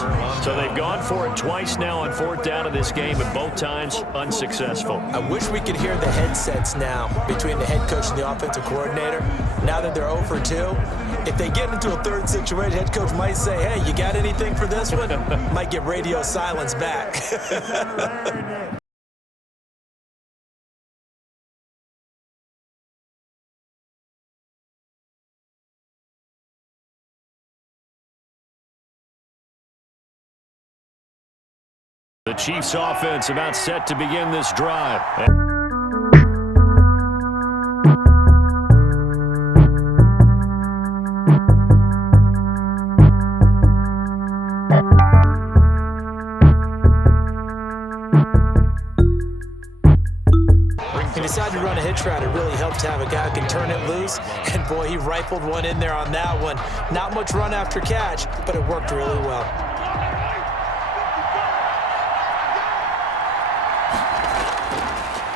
So they've gone for it twice now on 4th down in this game, and both times unsuccessful. I wish we could hear the headsets now between the head coach and the offensive coordinator. Now that they're 0 for 2, if they get into a 3rd situation, head coach might say, hey, you got anything for this one? Might get radio silence back. The Chiefs offense about set to begin this drive. decided to run a hitch route. It really helped to have a guy who can turn it loose. And, boy, he rifled one in there on that one. Not much run after catch, but it worked really well.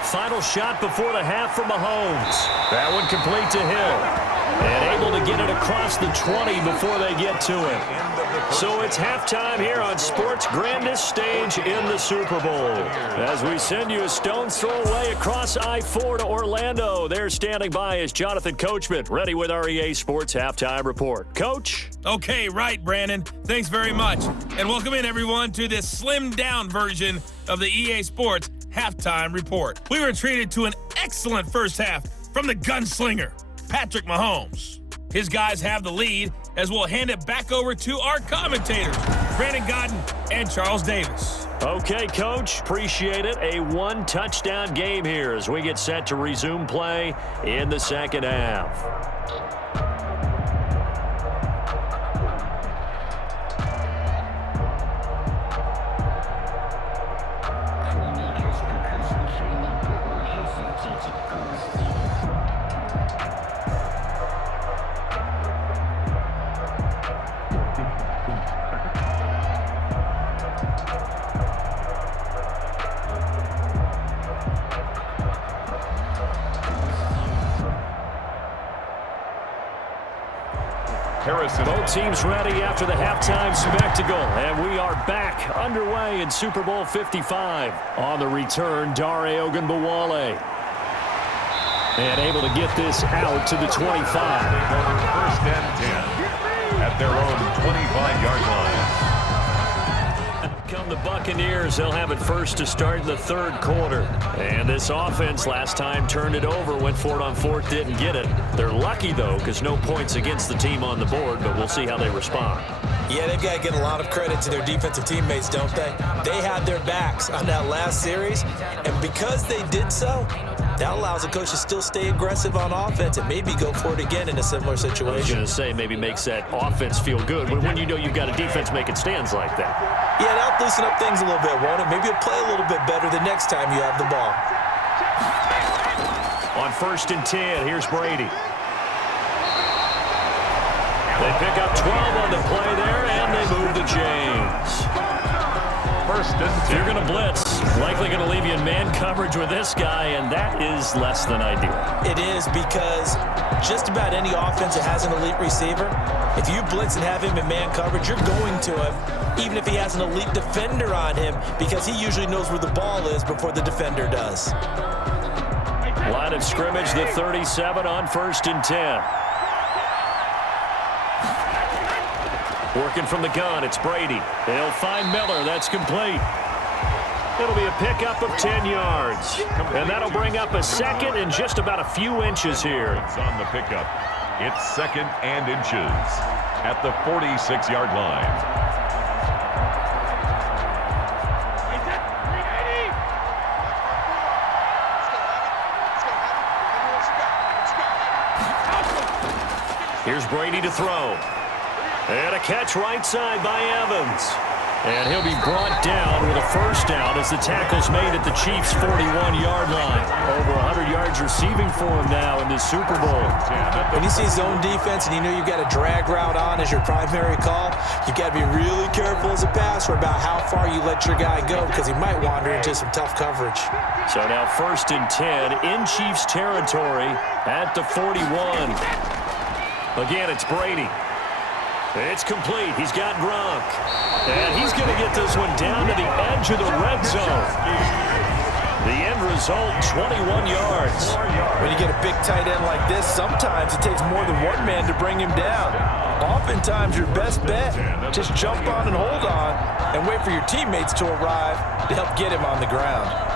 Final shot before the half for Mahomes. That one complete to Hill. And able to get it across the 20 before they get to it. So it's halftime here on sports' grandest stage in the Super Bowl. As we send you a stone's throw away across I-4 to Orlando. There standing by is Jonathan Coachman, ready with our EA Sports Halftime Report. Coach? Okay, right, Brandon. Thanks very much. And welcome in, everyone, to this slimmed-down version of the EA Sports Halftime Report. We were treated to an excellent first half from the gunslinger, Patrick Mahomes. His guys have the lead as we'll hand it back over to our commentators, Brandon Godden and Charles Davis. Okay, Coach, appreciate it. A one-touchdown game here as we get set to resume play in the second half. Both teams ready after the halftime spectacle, and we are back underway in Super Bowl 55. On the return, Dare Ogunbowale. And able to get this out to the 25. First and 10 at their own 25-yard line. Come the Buccaneers. They'll have it first to start in the third quarter. And this offense last time turned it over, went for it on fourth, didn't get it. They're lucky, though, because no points against the team on the board, but we'll see how they respond. Yeah, they've got to get a lot of credit to their defensive teammates, don't they? They had their backs on that last series, and because they did so, that allows the coach to still stay aggressive on offense and maybe go for it again in a similar situation. I was going to say maybe makes that offense feel good when you know you've got a defense making stands like that. Yeah, that'll loosen up things a little bit, won't it? Maybe you'll play a little bit better the next time you have the ball. On first and 10, here's Brady. They pick up 12 on the play there, and they move the chains. First and 10. You're going to blitz. Likely going to leave you in man coverage with this guy, and that is less than ideal. It is, because just about any offense that has an elite receiver, if you blitz and have him in man coverage, you're going to him, even if he has an elite defender on him, because he usually knows where the ball is before the defender does. Line of scrimmage, the 37 on first and 10. Working from the gun, it's Brady. They'll find Miller. That's complete. It'll be a pickup of 10 yards. And that'll bring up a second and just about a few inches here. It's on the pickup. It's second and inches at the 46-yard line. Here's Brady to throw. And a catch right side by Evans. And he'll be brought down with a first down as the tackle's made at the Chiefs' 41-yard line. Over 100 yards receiving for him now in this Super Bowl. When you see zone defense and you know you've got a drag route on as your primary call, you've got to be really careful as a passer about how far you let your guy go, because he might wander into some tough coverage. So now first and 10 in Chiefs territory at the 41. Again, it's Brady. It's complete. He's got Gronk. And he's going to get this one down to the edge of the red zone. The end result, 21 yards. When you get a big tight end like this, sometimes it takes more than one man to bring him down. Oftentimes, your best bet, just jump on and hold on and wait for your teammates to arrive to help get him on the ground.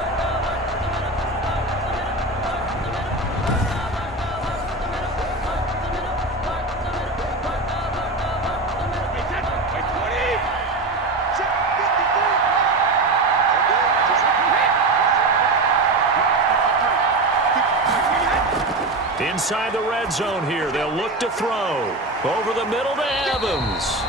Inside the red zone here, they'll look to throw. Over the middle to Evans.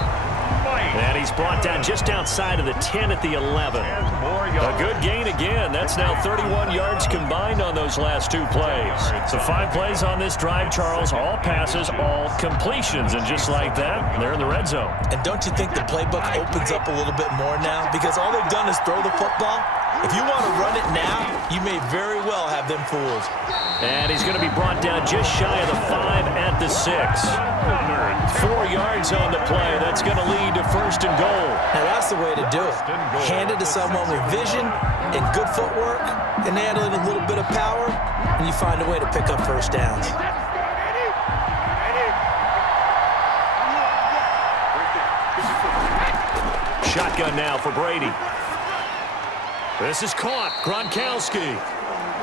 And he's brought down just outside of the 10 at the 11. A good gain again. That's now 31 yards combined on those last 2 plays. So 5 plays on this drive, Charles. All passes, all completions. And just like that, they're in the red zone. And don't you think the playbook opens up a little bit more now? Because all they've done is throw the football. If you want to run it now, you may very well have them fooled. And he's going to be brought down just shy of the 5 at the 6. 4 yards on the play. That's going to lead to 1st and goal. Now that's the way to do it. Hand it to someone with vision and good footwork, and add in a little bit of power, and you find a way to pick up 1st downs. Shotgun now for Brady. This is caught. Gronkowski.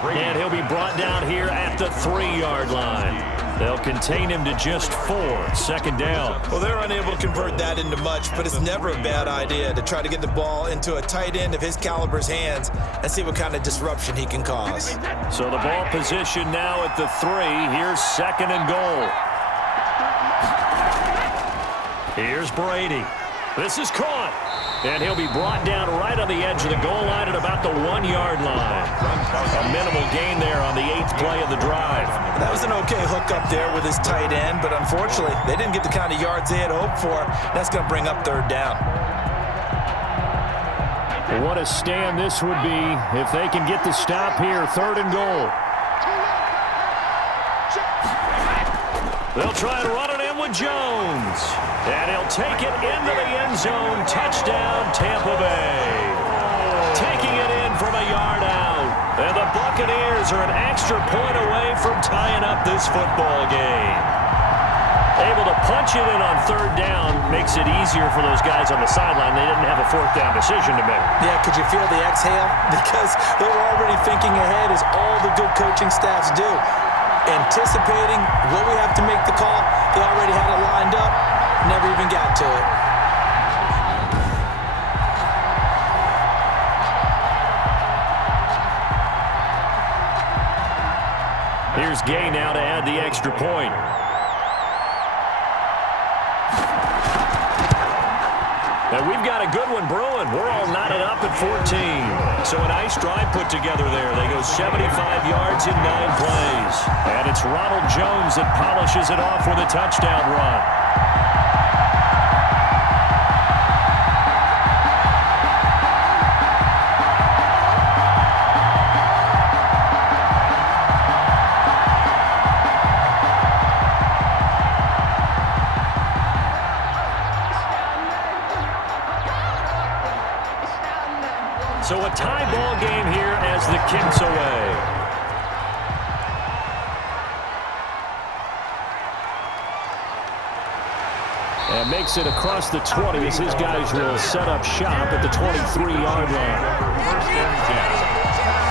And he'll be brought down here at the 3-yard line. They'll contain him to just 4. 2nd down. Well, they're unable to convert that into much, but it's never a bad idea to try to get the ball into a tight end of his caliber's hands and see what kind of disruption he can cause. So the ball position now at the 3. Here's 2nd and goal. Here's Brady. This is caught. And he'll be brought down right on the edge of the goal line at about the 1-yard line. A minimal gain there on the 8th play of the drive. That was an okay hook up there with his tight end, but unfortunately, they didn't get the kind of yards they had hoped for. That's going to bring up 3rd down. What a stand this would be if they can get the stop here. 3rd and goal. They'll try and run it in with Jones. And he'll take it into the end zone. Touchdown, Tampa Bay. Taking it in from a yard out. And the Buccaneers are an extra point away from tying up this football game. Able to punch it in on 3rd down makes it easier for those guys on the sideline. They didn't have a 4th down decision to make. Yeah, could you feel the exhale? Because they were already thinking ahead, as all the good coaching staffs do. Anticipating what we have to make the call. They already had it lined up. Never even got to it. Here's Gay now to add the extra point. And we've got a good one brewing. We're all knotted up at 14. So a nice drive put together there. They go 75 yards in 9 plays. And it's Ronald Jones that polishes it off with a touchdown run. So a tie ball game here as the kick's away. And makes it across the 20 as his guys will set up shop at the 23-yard line. First and 10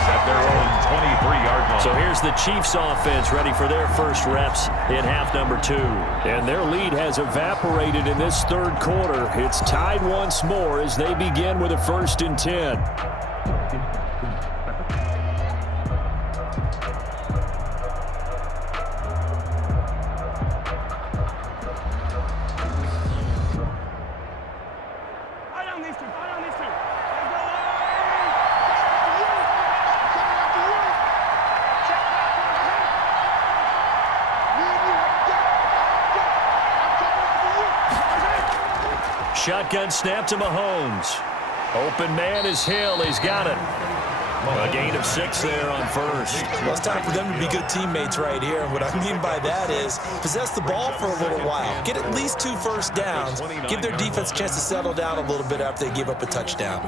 at their own 23-yard line. So here's the Chiefs offense ready for their first reps in half number 2. And their lead has evaporated in this 3rd quarter. It's tied once more as they begin with a 1st and 10. Shotgun snap to Mahomes. Open man is Hill. He's got it. A gain of 6 there on 1st. Well, it's time for them to be good teammates right here. And what I mean by that is possess the ball for a little while. Get at least 2 first downs. Give their defense a chance to settle down a little bit after they give up a touchdown.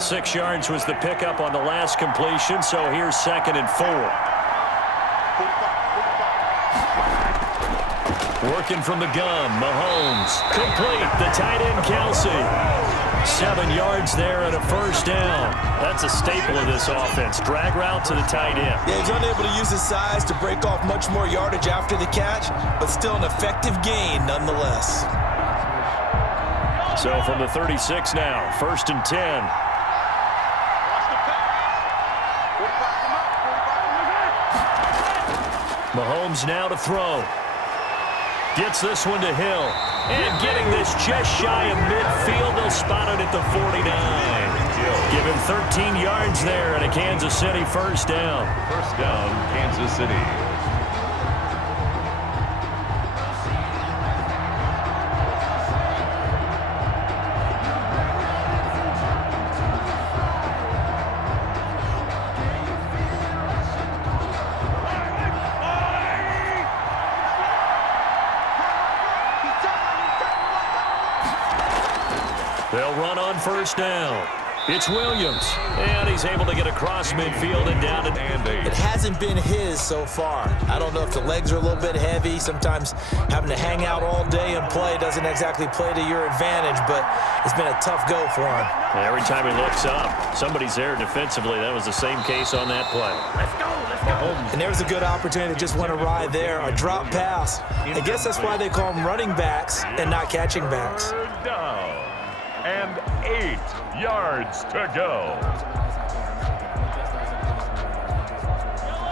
6 yards was the pickup on the last completion, so here's 2nd and 4. Working from the gun, Mahomes. Complete, the tight end, Kelsey. 7 yards there and a 1st down. That's a staple of this offense. Drag route to the tight end. Yeah, he's unable to use his size to break off much more yardage after the catch, but still an effective gain nonetheless. So from the 36 now, 1st and 10. Mahomes now to throw. Gets this one to Hill. And getting this just shy of midfield. They'll spot it at the 49. Give him 13 yards there and a Kansas City first down. First down, Kansas City. They'll run on first down. It's Williams, and he's able to get across midfield and down at and 8. It hasn't been his so far. I don't know if the legs are a little bit heavy. Sometimes having to hang out all day and play doesn't exactly play to your advantage, but it's been a tough go for him. Every time he looks up, somebody's there defensively. That was the same case on that play. Let's go. And there was a good opportunity that just went awry there. A drop pass. I guess that's why they call them running backs and not catching backs. Third down. And 8 yards to go.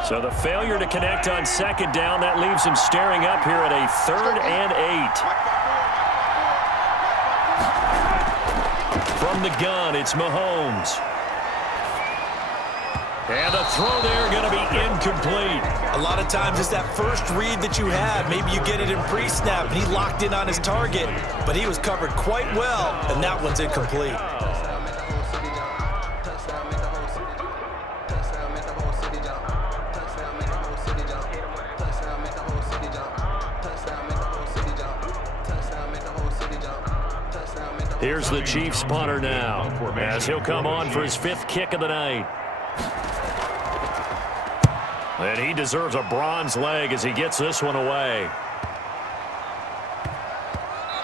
So the failure to connect on second down, that leaves him staring up here at a 3rd and 8. From the gun, it's Mahomes. And the throw there going to be incomplete. A lot of times it's that first read that you have. Maybe you get it in pre-snap, and he locked in on his target, but he was covered quite well, and that one's incomplete. Here's the Chiefs punter now, as he'll come on for his 5th kick of the night. And he deserves a bronze leg as he gets this one away.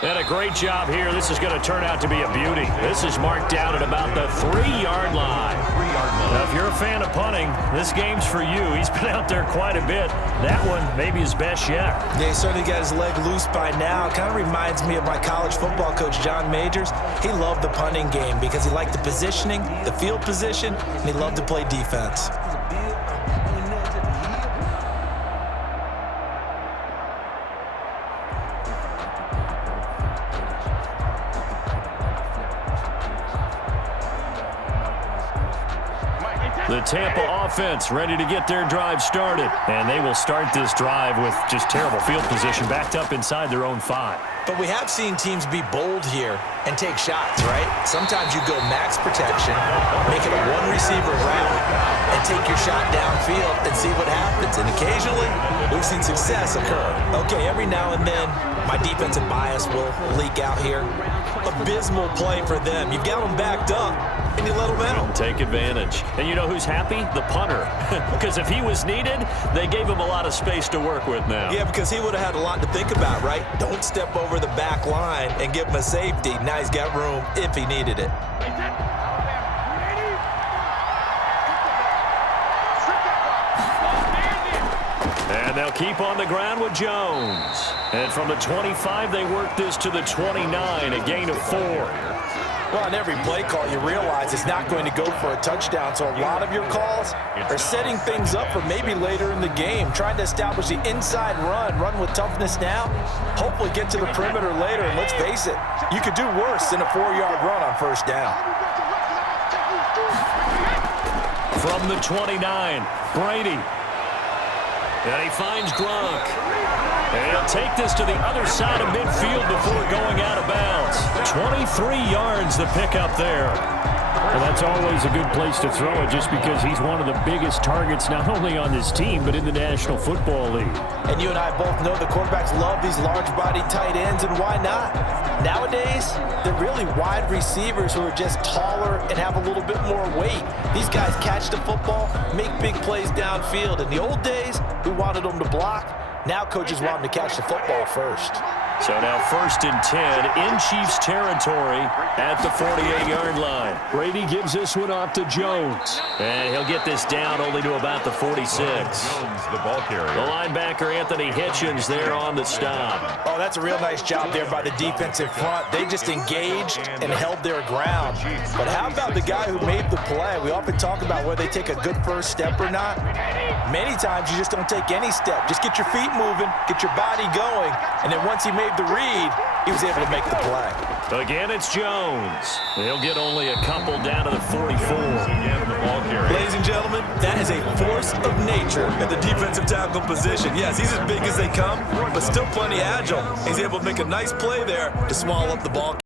And a great job here. This is going to turn out to be a beauty. This is marked out at about the 3-yard line. Now, if you're a fan of punting, this game's for you. He's been out there quite a bit. That one maybe his best yet. Yeah, he certainly got his leg loose by now. It kind of reminds me of my college football coach, John Majors. He loved the punting game because he liked the positioning, the field position, and he loved to play defense. The Tampa offense ready to get their drive started. And they will start this drive with just terrible field position backed up inside their own 5. But we have seen teams be bold here and take shots, right? Sometimes you go max protection, make it a one-receiver route, and take your shot downfield and see what happens. And occasionally, we've seen success occur. Okay, every now and then, my defensive bias will leak out here. Abysmal play for them. You've got them backed up, and you let them out. Take advantage. And you know who's happy? The punter. Because if he was needed, they gave him a lot of space to work with now. Yeah, because he would have had a lot to think about, right? Don't step over the back line and give him a safety. Now he's got room if he needed it. And they'll keep on the ground with Jones. And from the 25, they work this to the 29, a gain of 4. Well, on every play call, you realize it's not going to go for a touchdown, so a lot of your calls are setting things up for maybe later in the game, trying to establish the inside run with toughness now, hopefully get to the perimeter later, and let's face it, you could do worse than a 4-yard run on first down. From the 29, Brady. And he finds Gronk. And he'll take this to the other side of midfield before going out of bounds. 23 yards the pickup there. And that's always a good place to throw it just because he's one of the biggest targets not only on this team but in the National Football League. And you and I both know the quarterbacks love these large-body tight ends, and why not? Nowadays, they're really wide receivers who are just taller and have a little bit more weight. These guys catch the football, make big plays downfield. In the old days, we wanted them to block. Now coaches want them to catch the football first. So now 1st and 10 in Chiefs territory at the 48-yard line. Brady gives this one off to Jones. And he'll get this down only to about the 46. Jones, the ball carrier. The linebacker, Anthony Hitchens, there on the stop. Oh, that's a real nice job there by the defensive front. They just engaged and held their ground. But how about the guy who made the play? We often talk about whether they take a good first step or not. Many times you just don't take any step. Just get your feet moving, get your body going, and then once he made the read, he was able to make the play. Again, it's Jones. He'll get only a couple down to the 44. Again, the ball carrier. Ladies and gentlemen, that is a force of nature at the defensive tackle position. Yes, he's as big as they come, but still plenty agile. He's able to make a nice play there to swallow up the ball.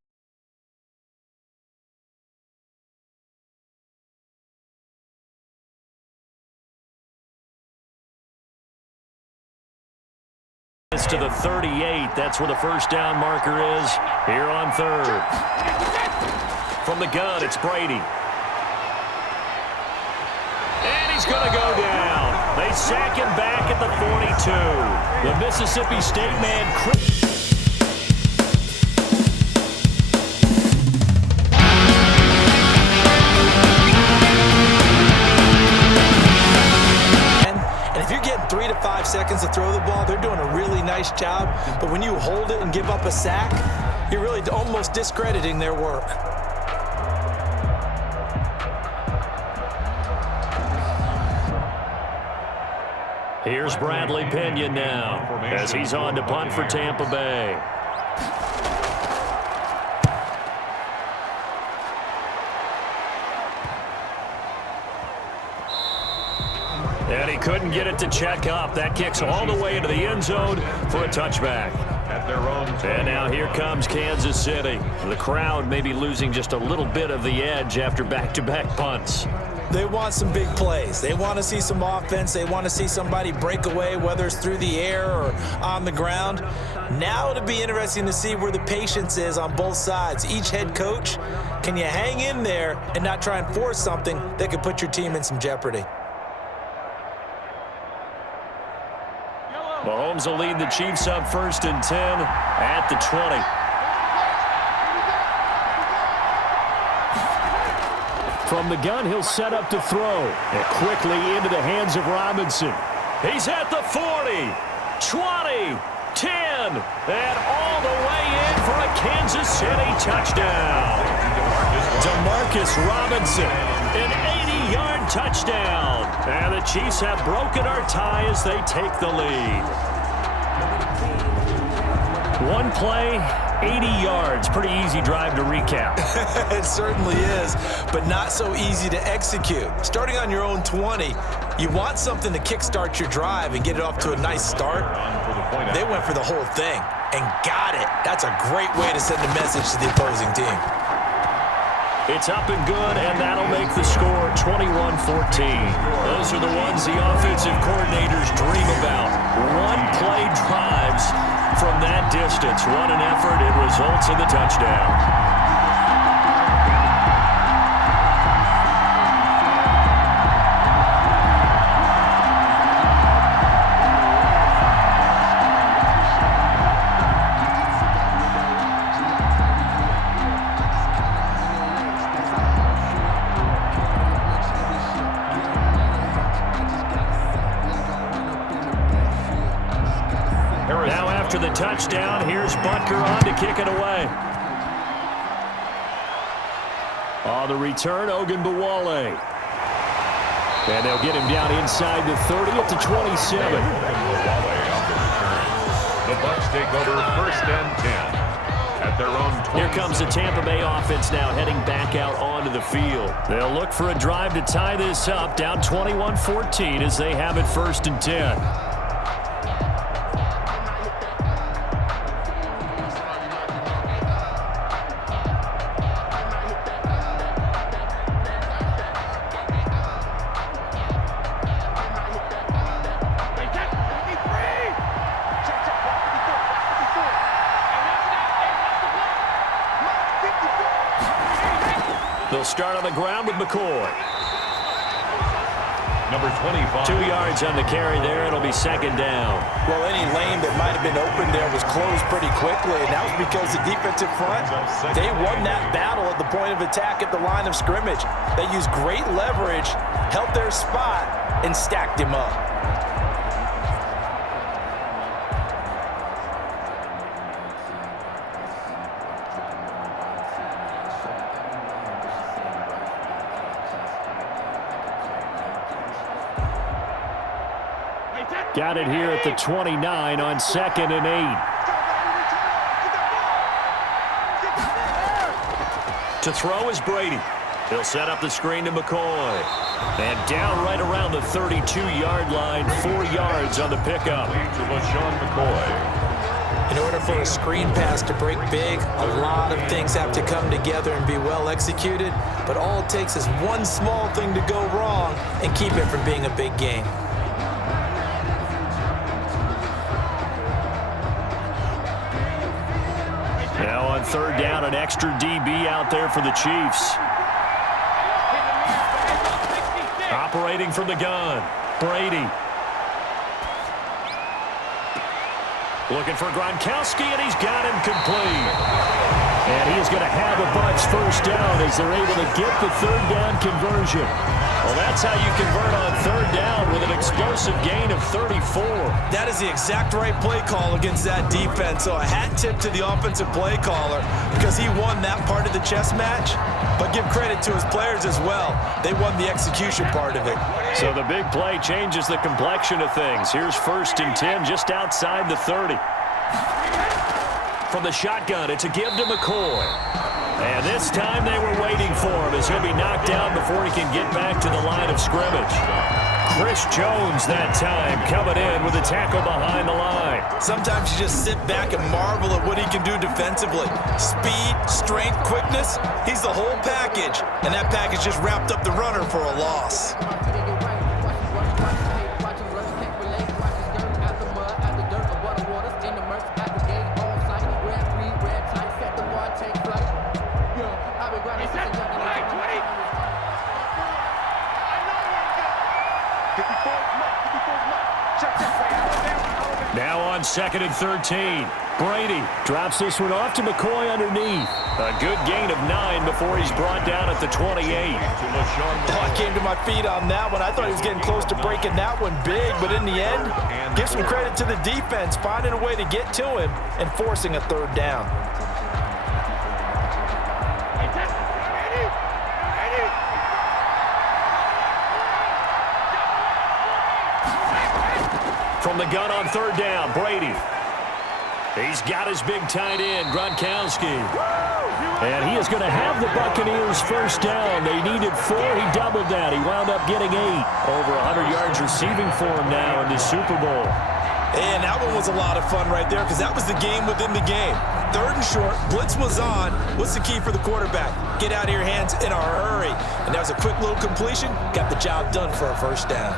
To the 38. That's where the first down marker is here on 3rd. From the gun, it's Brady. And he's going to go down. They sack him back at the 42. The Mississippi State man, And if you're getting 3 to 5 seconds to throw the ball, they're doing a really nice job. But when you hold it and give up a sack, you're really almost discrediting their work. Here's Bradley Pinion now as he's on to punt for Tampa Bay. And he couldn't get it to check up. That kicks all the way into the end zone for a touchback. At their own. And now here comes Kansas City. The crowd may be losing just a little bit of the edge after back-to-back punts. They want some big plays. They want to see some offense. They want to see somebody break away, whether it's through the air or on the ground. Now it'll be interesting to see where the patience is on both sides. Each head coach, can you hang in there and not try and force something that could put your team in some jeopardy? Mahomes will lead the Chiefs up 1st and 10 at the 20. From the gun, he'll set up to throw. And quickly into the hands of Robinson. He's at the 40, 20, 10, and all the way in for a Kansas City touchdown. Demarcus Robinson, an 80-yard touchdown. And the Chiefs have broken our tie as they take the lead. One play, 80 yards. Pretty easy drive to recap. It certainly is, but not so easy to execute. Starting on your own 20, you want something to kickstart your drive and get it off to a nice start. They went for the whole thing and got it. That's a great way to send a message to the opposing team. It's up and good, and that'll make the score 21-14. Those are the ones the offensive coordinators dream about. One-play drives from that distance. What an effort. It results in the touchdown. After the touchdown, here's Butker on to kick it away. On the return, Ogunbowale. And they'll get him down inside the 30 at the 27. The Bucs take over 1st and 10 at their own 20. Here comes the Tampa Bay offense now heading back out onto the field. They'll look for a drive to tie this up, down 21-14 as they have it 1st and 10. They'll start on the ground with McCoy. number 25. 2 yards on the carry there. It'll be second down. Well, any lane that might have been open there was closed pretty quickly, and that was because the defensive front, they won that battle at the point of attack at the line of scrimmage. They used great leverage, held their spot, and stacked him up. Got it here at the 29 on 2nd and 8. To throw is Brady. He'll set up the screen to McCoy. And down right around the 32-yard line, 4 yards on the pickup. In order for a screen pass to break big, a lot of things have to come together and be well executed. But all it takes is one small thing to go wrong and keep it from being a big game. Now on 3rd down, an extra DB out there for the Chiefs. Operating from the gun, Brady. Looking for Gronkowski, and he's got him complete. And he is going to have a Bucs first down as they're able to get the 3rd down conversion. Well, that's how you convert on 3rd down with an explosive gain of 34. That is the exact right play call against that defense. So a hat tip to the offensive play caller because he won that part of the chess match. But give credit to his players as well. They won the execution part of it. So the big play changes the complexion of things. Here's 1st and 10 just outside the 30. From the shotgun, it's a give to McCoy. And this time they were waiting for him as he'll be knocked down before he can get back to the line of scrimmage. Chris Jones that time coming in with a tackle behind the line. Sometimes you just sit back and marvel at what he can do defensively. Speed, strength, quickness, he's the whole package. And that package just wrapped up the runner for a loss. Now on 2nd and 13. Brady drops this one off to McCoy underneath. A good gain of 9 before he's brought down at the 28. I came to my feet on that one. I thought he was getting close to breaking that one big, but in the end, give some credit to the defense, finding a way to get to him and forcing a 3rd down. From the gun on 3rd down, Brady. He's got his big tight end, Gronkowski. And he is going to have the Buccaneers first down. They needed 4. He doubled that. He wound up getting 8. Over 100 yards receiving for him now in the Super Bowl. And that one was a lot of fun right there because that was the game within the game. 3rd and short, blitz was on. What's the key for the quarterback? Get out of your hands in a hurry. And that was a quick little completion. Got the job done for a first down.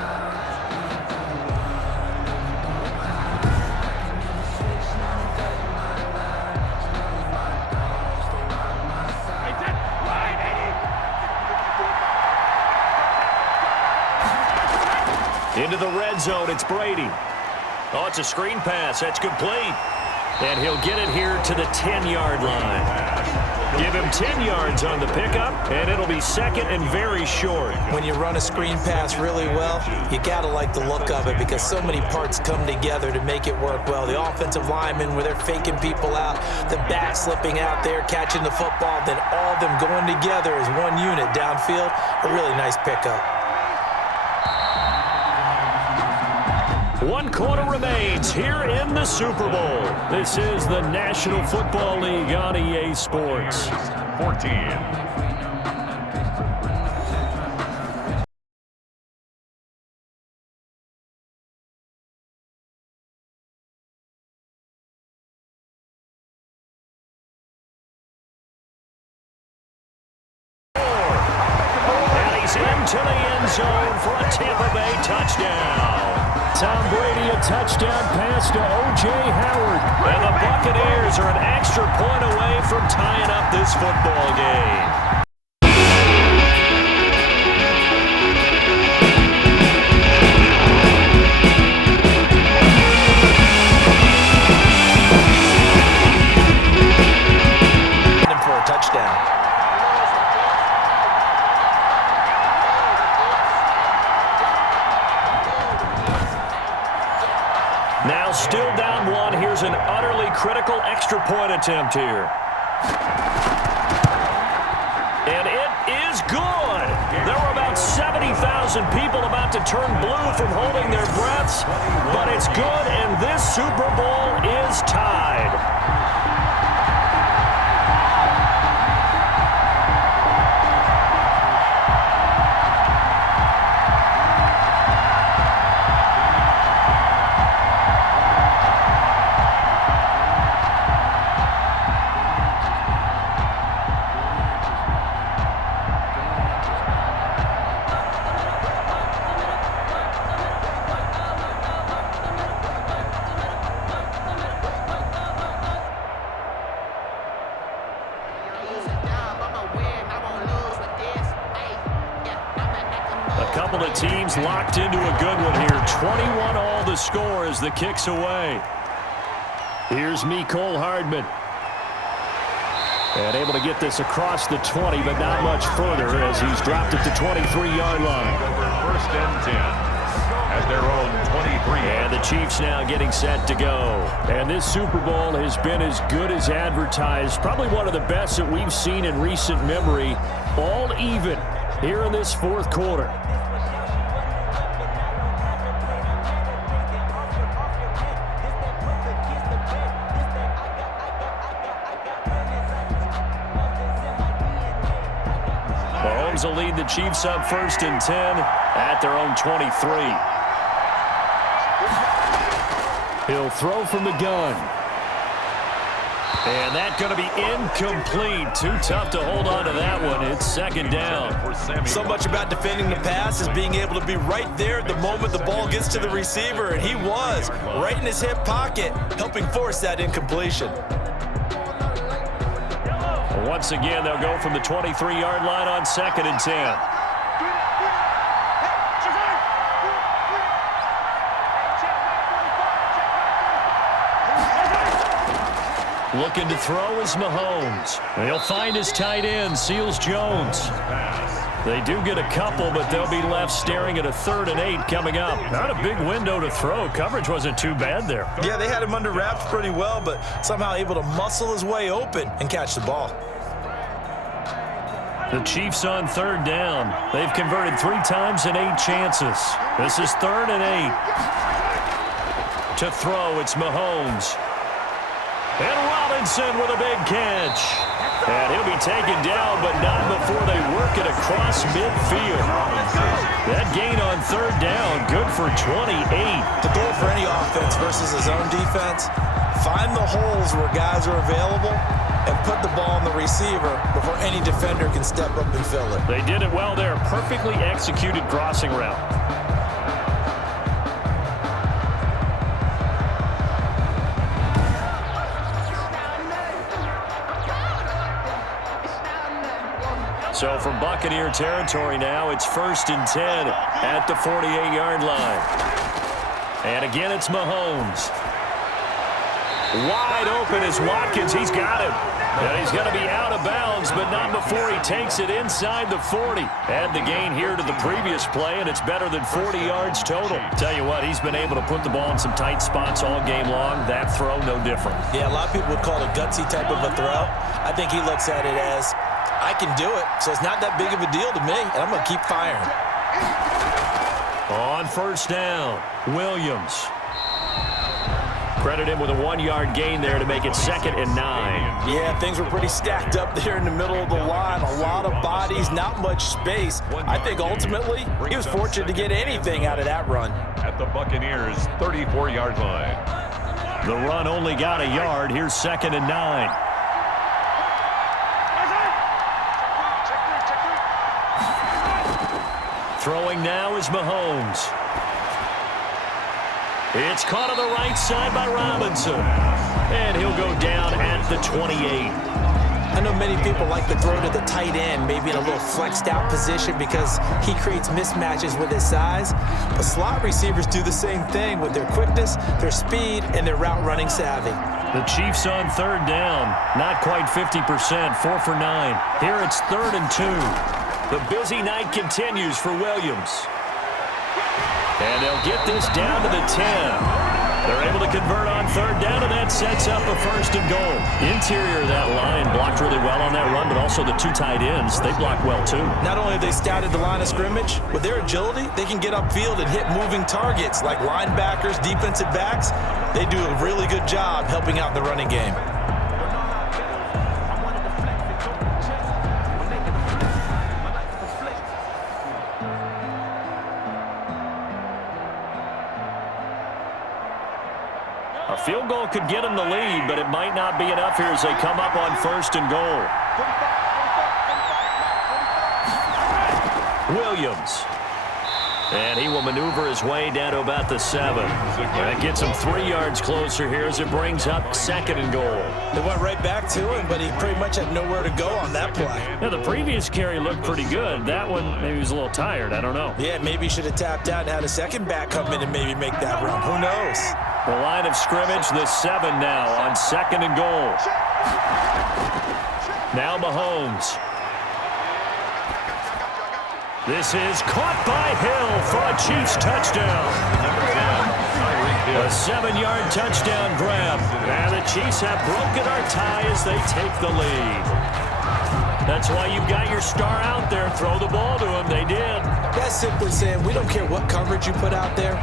Into the red zone, it's Brady. Oh, it's a screen pass. That's complete. And he'll get it here to the 10-yard line. Give him 10 yards on the pickup, and it'll be 2nd and very short. When you run a screen pass really well, you got to like the look of it because so many parts come together to make it work well. The offensive linemen, where they're faking people out, the back slipping out there, catching the football, then all of them going together as one unit downfield. A really nice pickup. 1 quarter remains here in the Super Bowl. This is the National Football League on EA Sports. 14. Into the end zone for a Tampa Bay touchdown. Tom Brady, a touchdown pass to O.J. Howard. And the Buccaneers are an extra point away from tying up this football game. still down one. Here's an utterly critical extra point attempt here. And it is good. There were about 70,000 people about to turn blue from holding their breaths, but it's good, and this Super Bowl is tied. Couple of teams locked into a good one here. 21 all the score as the kick's away. Here's Mecole Hardman. And able to get this across the 20, but not much further as he's dropped it to 23-yard line. First and 10 at their own 23. And the Chiefs now getting set to go. And this Super Bowl has been as good as advertised. Probably one of the best that we've seen in recent memory. All even here in this fourth quarter. Will lead the Chiefs up first and 10 at their own 23. He'll throw from the gun. And that's going to be incomplete. Too tough to hold on to that one. It's second down. So much about defending the pass is being able to be right there at the moment the ball gets to the receiver, and he was right in his hip pocket, helping force that incompletion. Once again, they'll go from the 23-yard line on second and 10. Looking to throw is Mahomes. He'll find his tight end, Seals Jones. They do get a couple, but they'll be left staring at a 3rd and 8 coming up. Not a big window to throw. Coverage wasn't too bad there. Yeah, they had him under wraps pretty well, but somehow able to muscle his way open and catch the ball. The Chiefs on 3rd down. They've converted 3 times in 8 chances. This is 3rd and 8. To throw, it's Mahomes. And Robinson with a big catch. And he'll be taken down, but not before they work it across midfield. That gain on 3rd down, good for 28. The goal for any offense versus his own defense, find the holes where guys are available and put the ball on the receiver before any defender can step up and fill it. They did it well there. Perfectly executed crossing route. So from Buccaneer territory now, it's 1st and 10 at the 48-yard line. And again, it's Mahomes. Wide open is Watkins. He's got him. And he's going to be out of bounds, but not before he takes it inside the 40. Add the gain here to the previous play, and it's better than 40 yards total. Tell you what, he's been able to put the ball in some tight spots all game long. That throw, no different. Yeah, a lot of people would call it a gutsy type of a throw. I think he looks at it as, I can do it, so it's not that big of a deal to me, and I'm going to keep firing. On 1st down, Williams. Credit him with a 1-yard gain there to make it 2nd and 9. Yeah, things were pretty stacked up there in the middle of the line. A lot of bodies, not much space. I think ultimately he was fortunate to get anything out of that run. At the Buccaneers' 34-yard line. The run only got a yard. Here's 2nd and 9. Throwing now is Mahomes. It's caught on the right side by Robinson. And he'll go down at the 28. I know many people like to throw to the tight end, maybe in a little flexed out position because he creates mismatches with his size. But slot receivers do the same thing with their quickness, their speed, and their route running savvy. The Chiefs on 3rd down. Not quite 50%, 4 for 9. Here it's 3rd and 2. The busy night continues for Williams. And they'll get this down to the 10. They're able to convert on third down, and that sets up a first and goal. Interior of that line blocked really well on that run, but also the two tight ends, they blocked well too. Not only have they scouted the line of scrimmage, with their agility, they can get upfield and hit moving targets like linebackers, defensive backs. They do a really good job helping out the running game. A field goal could get them the lead, but it might not be enough here as they come up on first and goal. Williams. And he will maneuver his way down to about the 7. That gets him 3 yards closer here as it brings up second and goal. They went right back to him, but he pretty much had nowhere to go on that play. Now, the previous carry looked pretty good. That one, maybe he was a little tired. I don't know. Yeah, maybe he should have tapped out and had a second back come in and maybe make that run. Who knows? The line of scrimmage, the 7 now on second and goal. Now Mahomes. This is caught by Hill for a Chiefs touchdown. A 7-yard touchdown grab. And the Chiefs have broken our tie as they take the lead. That's why you've got your star out there. Throw the ball to him. They did. That's simply saying we don't care what coverage you put out there.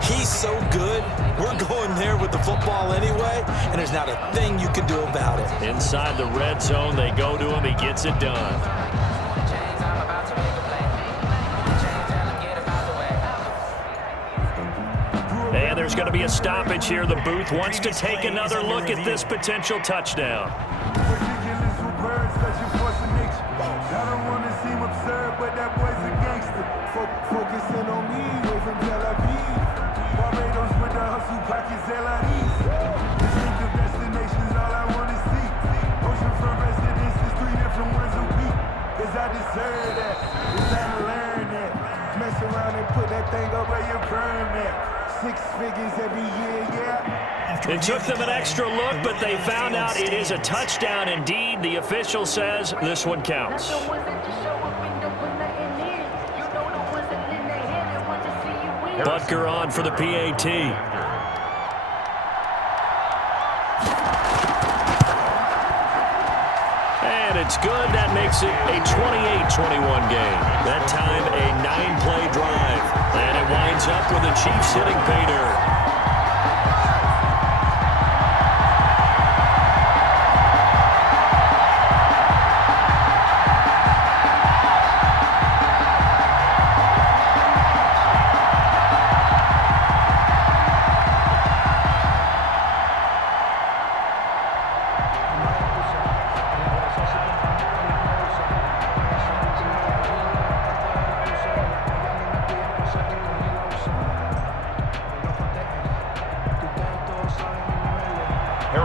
He's so good. We're going there with the football anyway, and there's not a thing you can do about it. Inside the red zone, they go to him. He gets it done. And there's going to be a stoppage here. The booth wants to take another look at this potential touchdown. I don't want to seem absurd, but that boy's a gangster. Focusing on me, way from Tel Aviv. Barbados with the hustle, pockets LIDs. Distinctive destinations, all I want to see. Oceanfront residences, 3 different ones a week. Cause I deserve that, cause I learned that. Mess around and put that thing up where your perm at. 6 figures every year, yeah. It took them an extra look, but they found out it is a touchdown indeed. The official says this one counts. Butker on for the PAT. And it's good. That makes it a 28-21 game. That time a 9-play drive. And it winds up with the Chiefs hitting pay dirt.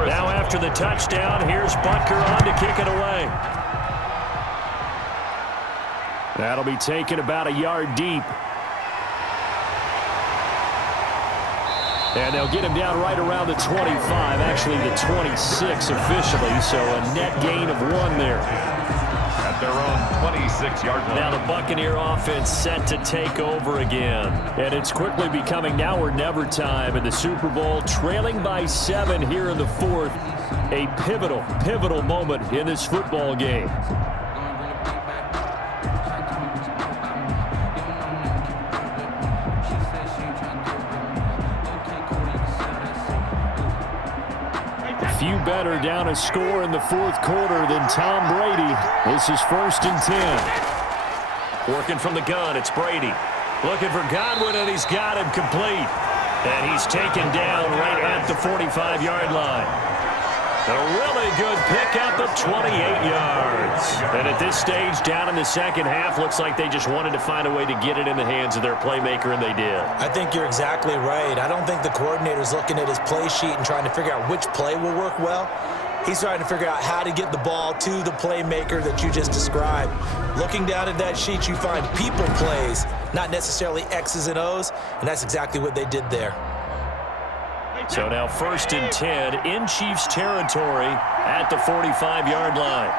Now after the touchdown, here's Butker on to kick it away. That'll be taken about a yard deep. And they'll get him down right around the 25, actually the 26 officially, so a net gain of 1 there. At their own 26-yard line. Now the Buccaneer offense set to take over again. And it's quickly becoming now or never time in the Super Bowl, trailing by 7 here in the 4th. A pivotal moment in this football game. Few better down a score in the 4th quarter than Tom Brady. This is 1st and 10. Working from the gun, it's Brady. Looking for Godwin, and he's got him complete. And he's taken down right at the 45-yard line. A really good pickup of 28 yards. And at this stage, down in the second half, looks like they just wanted to find a way to get it in the hands of their playmaker, and they did. I think you're exactly right. I don't think the coordinator's looking at his play sheet and trying to figure out which play will work well. He's trying to figure out how to get the ball to the playmaker that you just described. Looking down at that sheet, you find people plays, not necessarily X's and O's, and that's exactly what they did there. So now 1st and 10 in Chiefs territory at the 45-yard line.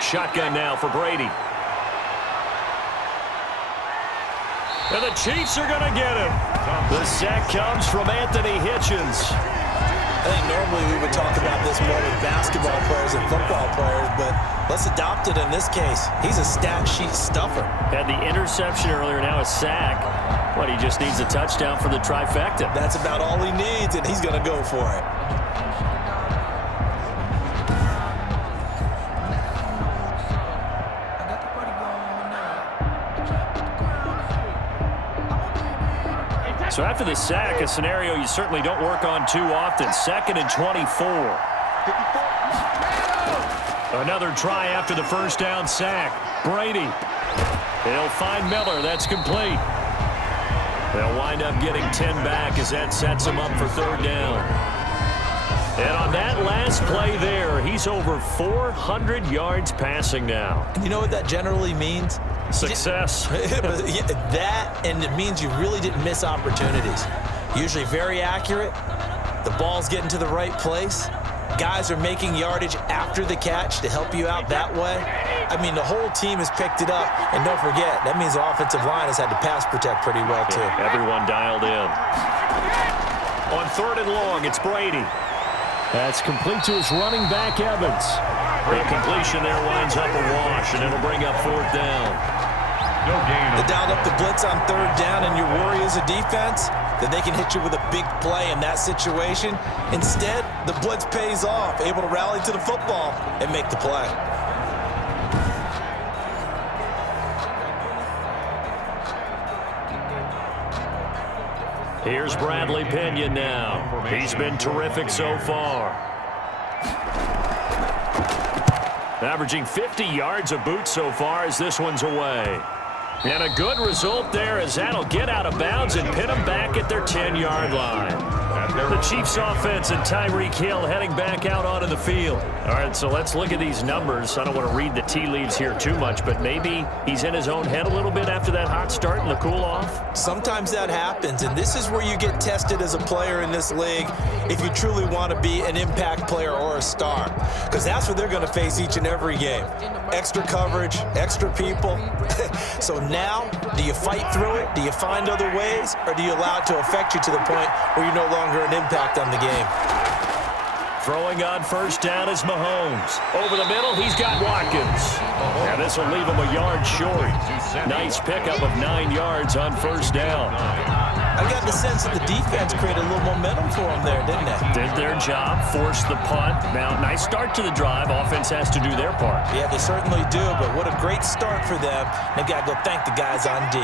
Shotgun now for Brady. And the Chiefs are going to get him. The sack comes from Anthony Hitchens. I think normally we would talk about this more with basketball players and football players, but let's adopt it in this case. He's a stat sheet stuffer. Had the interception earlier, now a sack. But he just needs a touchdown for the trifecta. That's about all he needs, and he's going to go for it. So after the sack, a scenario you certainly don't work on too often. 2nd and 24. Another try after the first down sack. Brady. He'll find Miller. That's complete. They'll wind up getting 10 back as that sets him up for 3rd down. And on that last play there, he's over 400 yards passing now. You know what that generally means? Success. That, and it means you really didn't miss opportunities. Usually very accurate. The ball's getting to the right place. Guys are making yardage after the catch to help you out that way. I mean, the whole team has picked it up. And don't forget, that means the offensive line has had to pass protect pretty well, too. Everyone dialed in. On 3rd and long, it's Brady. That's complete to his running back, Evans. The completion there winds up a wash, and it'll bring up 4th down. They dialed up the blitz on 3rd down, and your worry as a defense that they can hit you with a big play in that situation. Instead, the blitz pays off, able to rally to the football and make the play. Here's Bradley Pinion now. He's been terrific so far. Averaging 50 yards a boot so far as this one's away. And a good result there as that'll get out of bounds and pin them back at their 10-yard line. The Chiefs offense and Tyreek Hill heading back out onto the field. All right, so let's look at these numbers. I don't want to read the tea leaves here too much, but maybe he's in his own head a little bit after that hot start and the cool-off. Sometimes that happens, and this is where you get tested as a player in this league if you truly want to be an impact player or a star, because that's what they're going to face each and every game. Extra coverage, extra people. So now, do you fight through it? Do you find other ways? Or do you allow it to affect you to the point where you're no longer an impact on the game? Throwing on 1st down is Mahomes. Over the middle, he's got Watkins. And this will leave him a yard short. Nice pickup of 9 yards on 1st down. I got the sense that the defense created a little momentum for them there, didn't they? Did their job, forced the punt. Now, nice start to the drive. Offense has to do their part. Yeah, they certainly do, but what a great start for them. They've got to go thank the guys on D.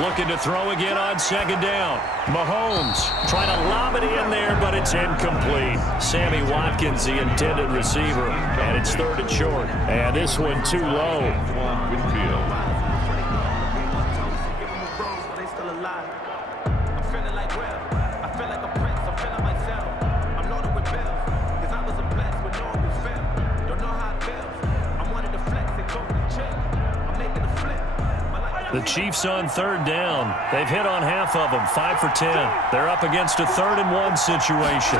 Looking to throw again on 2nd down. Mahomes trying to lob it in there, but it's incomplete. Sammy Watkins, the intended receiver, and it's 3rd and short. And this one too low. The Chiefs on 3rd down. They've hit on half of them, 5 for 10. They're up against a 3rd and 1 situation.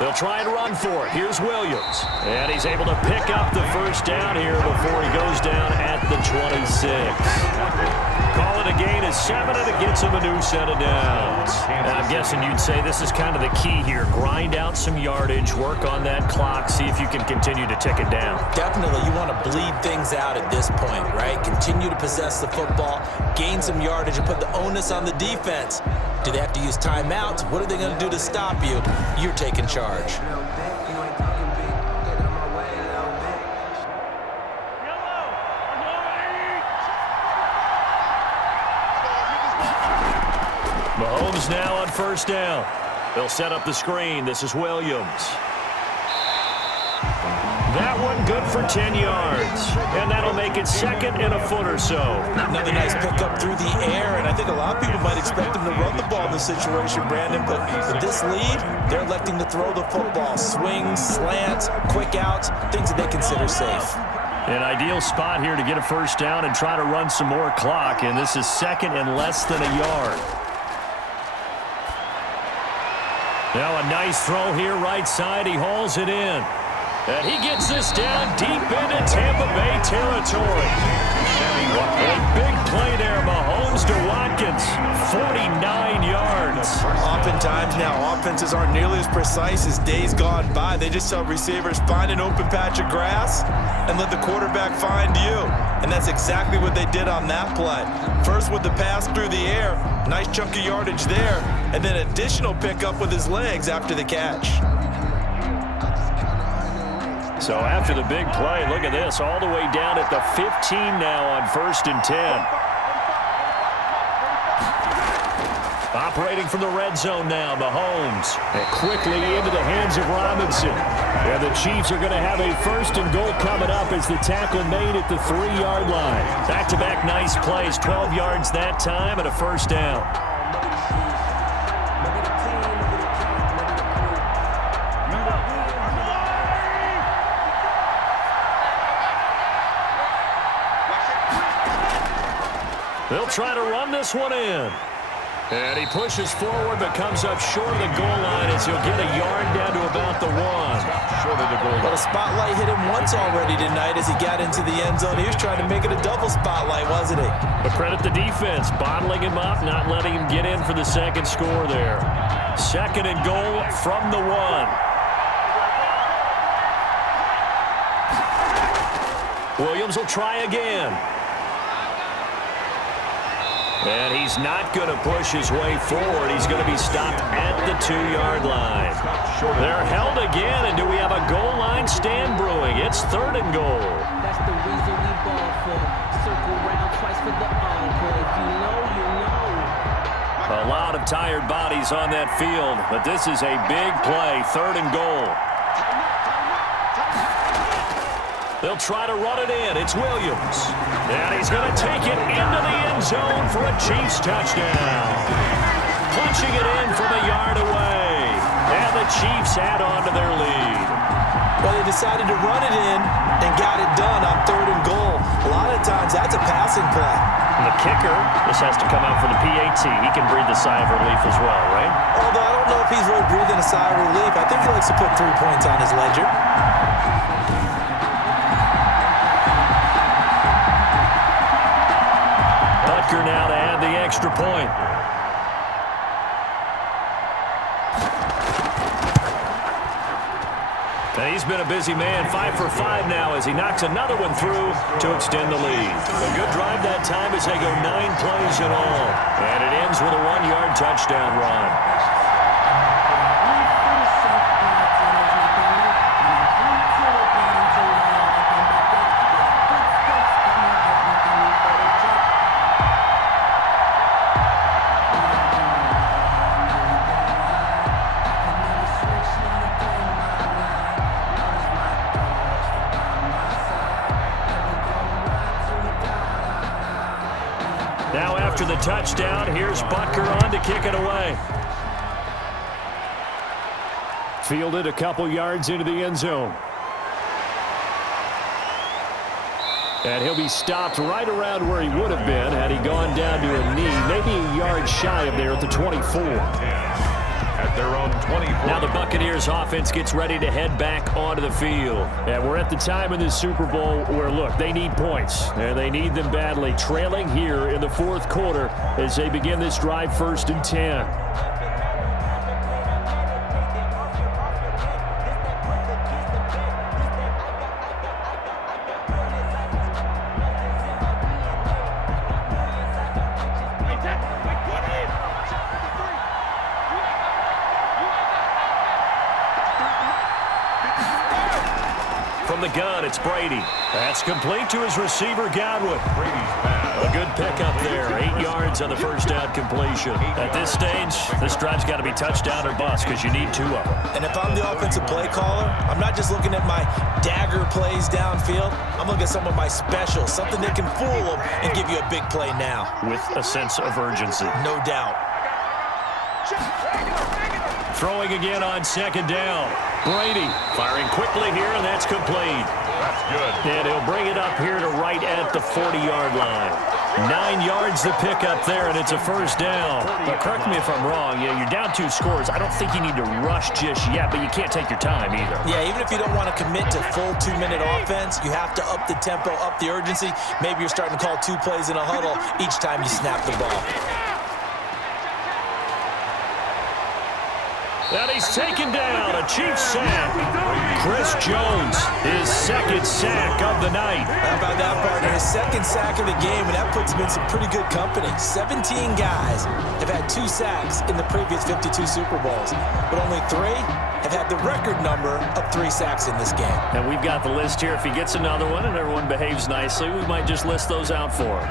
They'll try and run for it. Here's Williams. And he's able to pick up the 1st down here before he goes down at the 26. Call it a gain of 7, and it gets him a new set of downs. And I'm guessing you'd say this is kind of the key here. Grind out some yardage, work on that clock, see if you can continue to tick it down. Definitely, you want to bleed things out at this point, right? Continue to possess the football, gain some yardage, and put the onus on the defense. Do they have to use timeouts? What are they going to do to stop you? You're taking charge. Mahomes now on 1st down. They'll set up the screen. This is Williams. That one good for 10 yards. And that'll make it 2nd and a foot or so. Another nice pickup through the air, and I think a lot of people might expect them to run the ball in this situation, Brandon, but with this lead, they're electing to throw the football. Swings, slants, quick outs, things that they consider safe. An ideal spot here to get a 1st down and try to run some more clock, and this is 2nd and less than a yard. Now a nice throw here right side. He hauls it in. And he gets this down deep into Tampa Bay territory. A big play there, Mahomes to Watkins, 49 yards. Oftentimes now, offenses aren't nearly as precise as days gone by. They just tell receivers, find an open patch of grass and let the quarterback find you. And that's exactly what they did on that play. First with the pass through the air, nice chunk of yardage there, and then additional pickup with his legs after the catch. So after the big play, look at this, all the way down at the 15 now on 1st and 10. Operating from the red zone now, Mahomes. And quickly into the hands of Robinson. And the Chiefs are going to have a 1st and goal coming up as the tackle made at the 3-yard line. Back-to-back nice plays, 12 yards that time and a 1st down. They'll try to run this one in. And he pushes forward but comes up short of the goal line as he'll get a yard down to about the 1. Short of the goal line. Well, the spotlight hit him once already tonight as he got into the end zone. He was trying to make it a double spotlight, wasn't he? But credit the defense, bottling him up, not letting him get in for the second score there. 2nd and goal from the 1. Williams will try again. And he's not going to push his way forward. He's going to be stopped at the 2-yard line. They're held again, and do we have a goal line stand brewing? It's 3rd and goal. That's the reason we ball for. Circle round twice for the encore. If you know, you know. A lot of tired bodies on that field, but this is a big play. 3rd and goal. They'll try to run it in. It's Williams. And he's going to take it into the end zone for a Chiefs touchdown. Punching it in from a yard away. And the Chiefs add on to their lead. Well, they decided to run it in and got it done on 3rd and goal. A lot of times, that's a passing play. And the kicker, this has to come out for the PAT. He can breathe a sigh of relief as well, right? Although I don't know if he's really breathing a sigh of relief. I think he likes to put 3 points on his ledger. Now to add the extra point. And he's been a busy man, 5 for 5 now as he knocks another one through to extend the lead. A good drive that time as they go 9 plays in all. And it ends with a 1-yard touchdown run. Now after the touchdown, here's Butker on to kick it away. Fielded a couple yards into the end zone. And he'll be stopped right around where he would have been had he gone down to a knee, maybe a yard shy of there at the 24. At their own 24. Now the Buccaneers offense gets ready to head back onto the field. And we're at the time in this Super Bowl where, look, they need points. And they need them badly. Trailing here in the 4th quarter as they begin this drive 1st and 10. From the gun, it's Brady. That's complete to his receiver, Godwin. A good pickup there. 8 yards on the first down completion. At this stage, this drive's got to be touchdown or bust because you need 2 of them. And if I'm the offensive play caller, I'm not just looking at my dagger plays downfield. I'm looking at some of my specials, something that can fool them and give you a big play now. With a sense of urgency. No doubt. Throwing again on 2nd down. Brady firing quickly here, and that's complete. That's good. And he'll bring it up here to right at the 40-yard line. 9 yards to pick up there, and it's a first down. But correct me if I'm wrong. Yeah, you're down 2 scores. I don't think you need to rush just yet, but you can't take your time either. Yeah, even if you don't want to commit to full 2-minute offense, you have to up the tempo, up the urgency. Maybe you're starting to call 2 plays in a huddle each time you snap the ball. And he's taken down, a Chiefs sack. Chris Jones, his second sack of the night. How about that, partner? His second sack of the game, and that puts him in some pretty good company. 17 guys have had 2 sacks in the previous 52 Super Bowls, but only 3 have had the record number of 3 sacks in this game. And we've got the list here. If he gets another one and everyone behaves nicely, we might just list those out for him.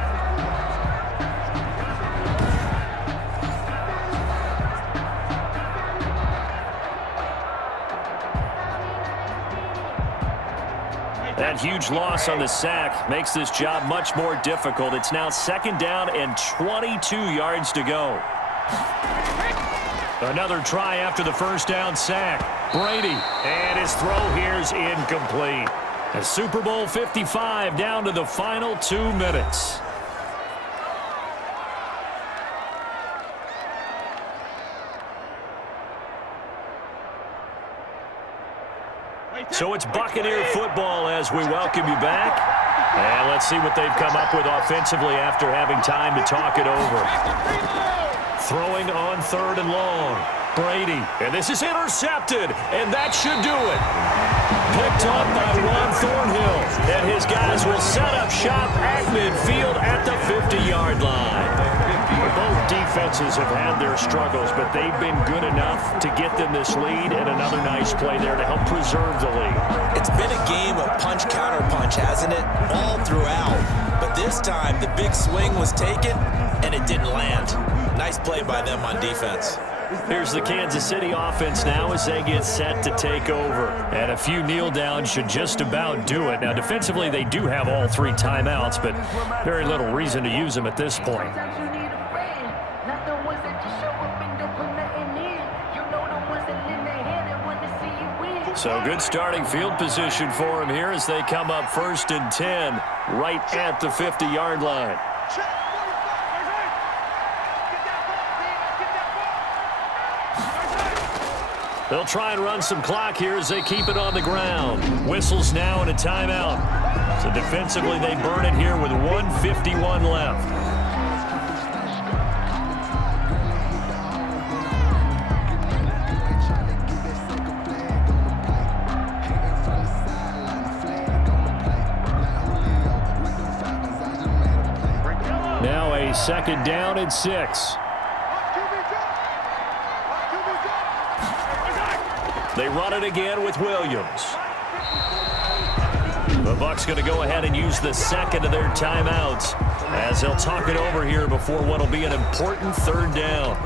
That huge loss on the sack makes this job much more difficult. It's now 2nd down and 22 yards to go. Another try after the first down sack. Brady, and his throw here is incomplete. A Super Bowl 55 down to the final 2 minutes. So it's Buccaneer football as we welcome you back. And let's see what they've come up with offensively after having time to talk it over. Throwing on 3rd and long. Brady, and this is intercepted, and that should do it. Picked up by Juan Thornhill, and his guys will set up shop at midfield at the 50-yard line. Both defenses have had their struggles, but they've been good enough to get them this lead, and another nice play there to help preserve the lead. It's been a game of punch-counter-punch, hasn't it? All throughout. But this time, the big swing was taken, and it didn't land. Nice play by them on defense. Here's the Kansas City offense now as they get set to take over. And a few kneel downs should just about do it. Now, defensively, they do have all 3 timeouts, but very little reason to use them at this point. So good starting field position for him here as they come up 1st and 10 right at the 50-yard line. They'll try and run some clock here as they keep it on the ground. Whistles now and a timeout. So defensively, they burn it here with 1:51 left. Now a 2nd down and 6. They run it again with Williams. The Bucs going to go ahead and use the 2nd of their timeouts as they'll talk it over here before what will be an important 3rd down.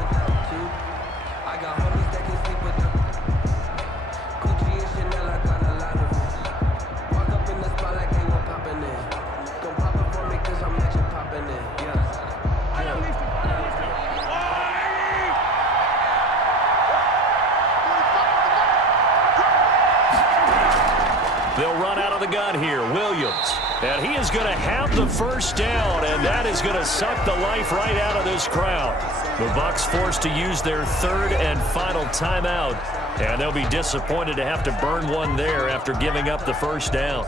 They'll run out of the gun here. Williams. And he is going to have the first down, and that is going to suck the life right out of this crowd. The Bucs forced to use their 3rd and final timeout, and they'll be disappointed to have to burn one there after giving up the first down.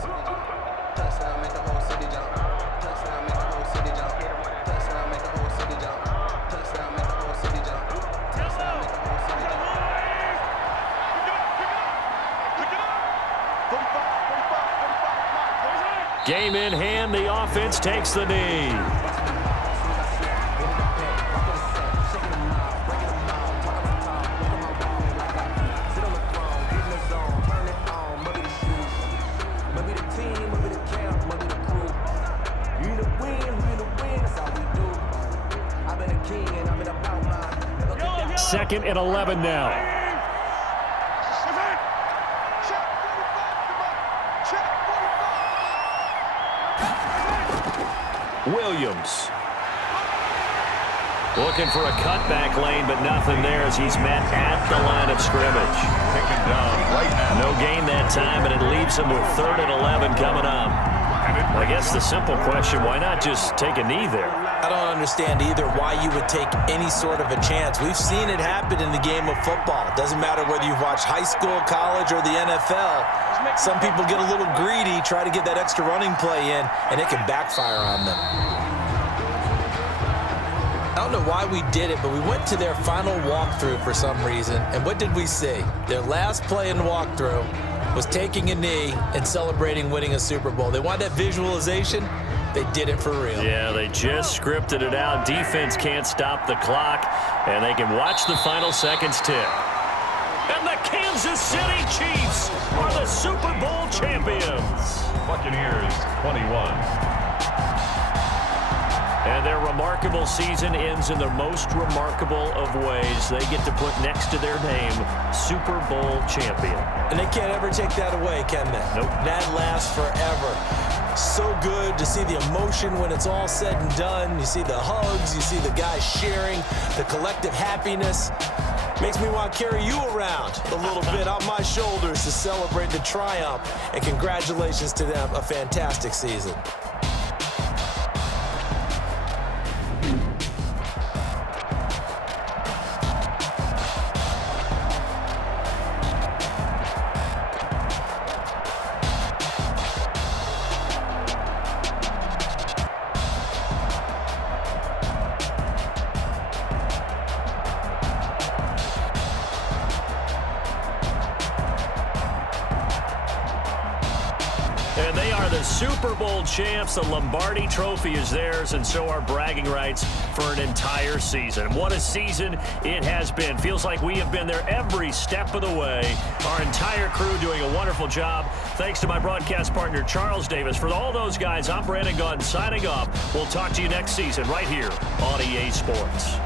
Game in hand, the offense takes the knee. Second and 11 now. Williams. Looking for a cutback lane, but nothing there as he's met at the line of scrimmage. Taken down right now. No gain that time, and it leaves him with 3rd and 11 coming up. I guess the simple question, why not just take a knee there? I don't understand either why you would take any sort of a chance. We've seen it happen in the game of football. It doesn't matter whether you've watched high school, college, or the NFL. Some people get a little greedy, try to get that extra running play in, and it can backfire on them. I don't know why we did it, but we went to their final walkthrough for some reason, and what did we see? Their last play in the walkthrough was taking a knee and celebrating winning a Super Bowl. They want that visualization. They did it for real. Yeah, they just scripted it out. Defense can't stop the clock, and they can watch the final seconds tick. And the Kansas City Chiefs are the Super Bowl champions. Buccaneers 21. And their remarkable season ends in the most remarkable of ways. They get to put next to their name, Super Bowl champion. And they can't ever take that away, can they? Nope. That lasts forever. So good to see the emotion when it's all said and done. You see the hugs, you see the guys sharing, the collective happiness. Makes me want to carry you around a little bit on my shoulders to celebrate the triumph. And congratulations to them, a fantastic season. And they are the Super Bowl champs. The Lombardi Trophy is theirs, and so are bragging rights for an entire season. What a season it has been. Feels like we have been there every step of the way. Our entire crew doing a wonderful job. Thanks to my broadcast partner, Charles Davis. For all those guys, I'm Brandon Gunn signing off. We'll talk to you next season right here on EA Sports.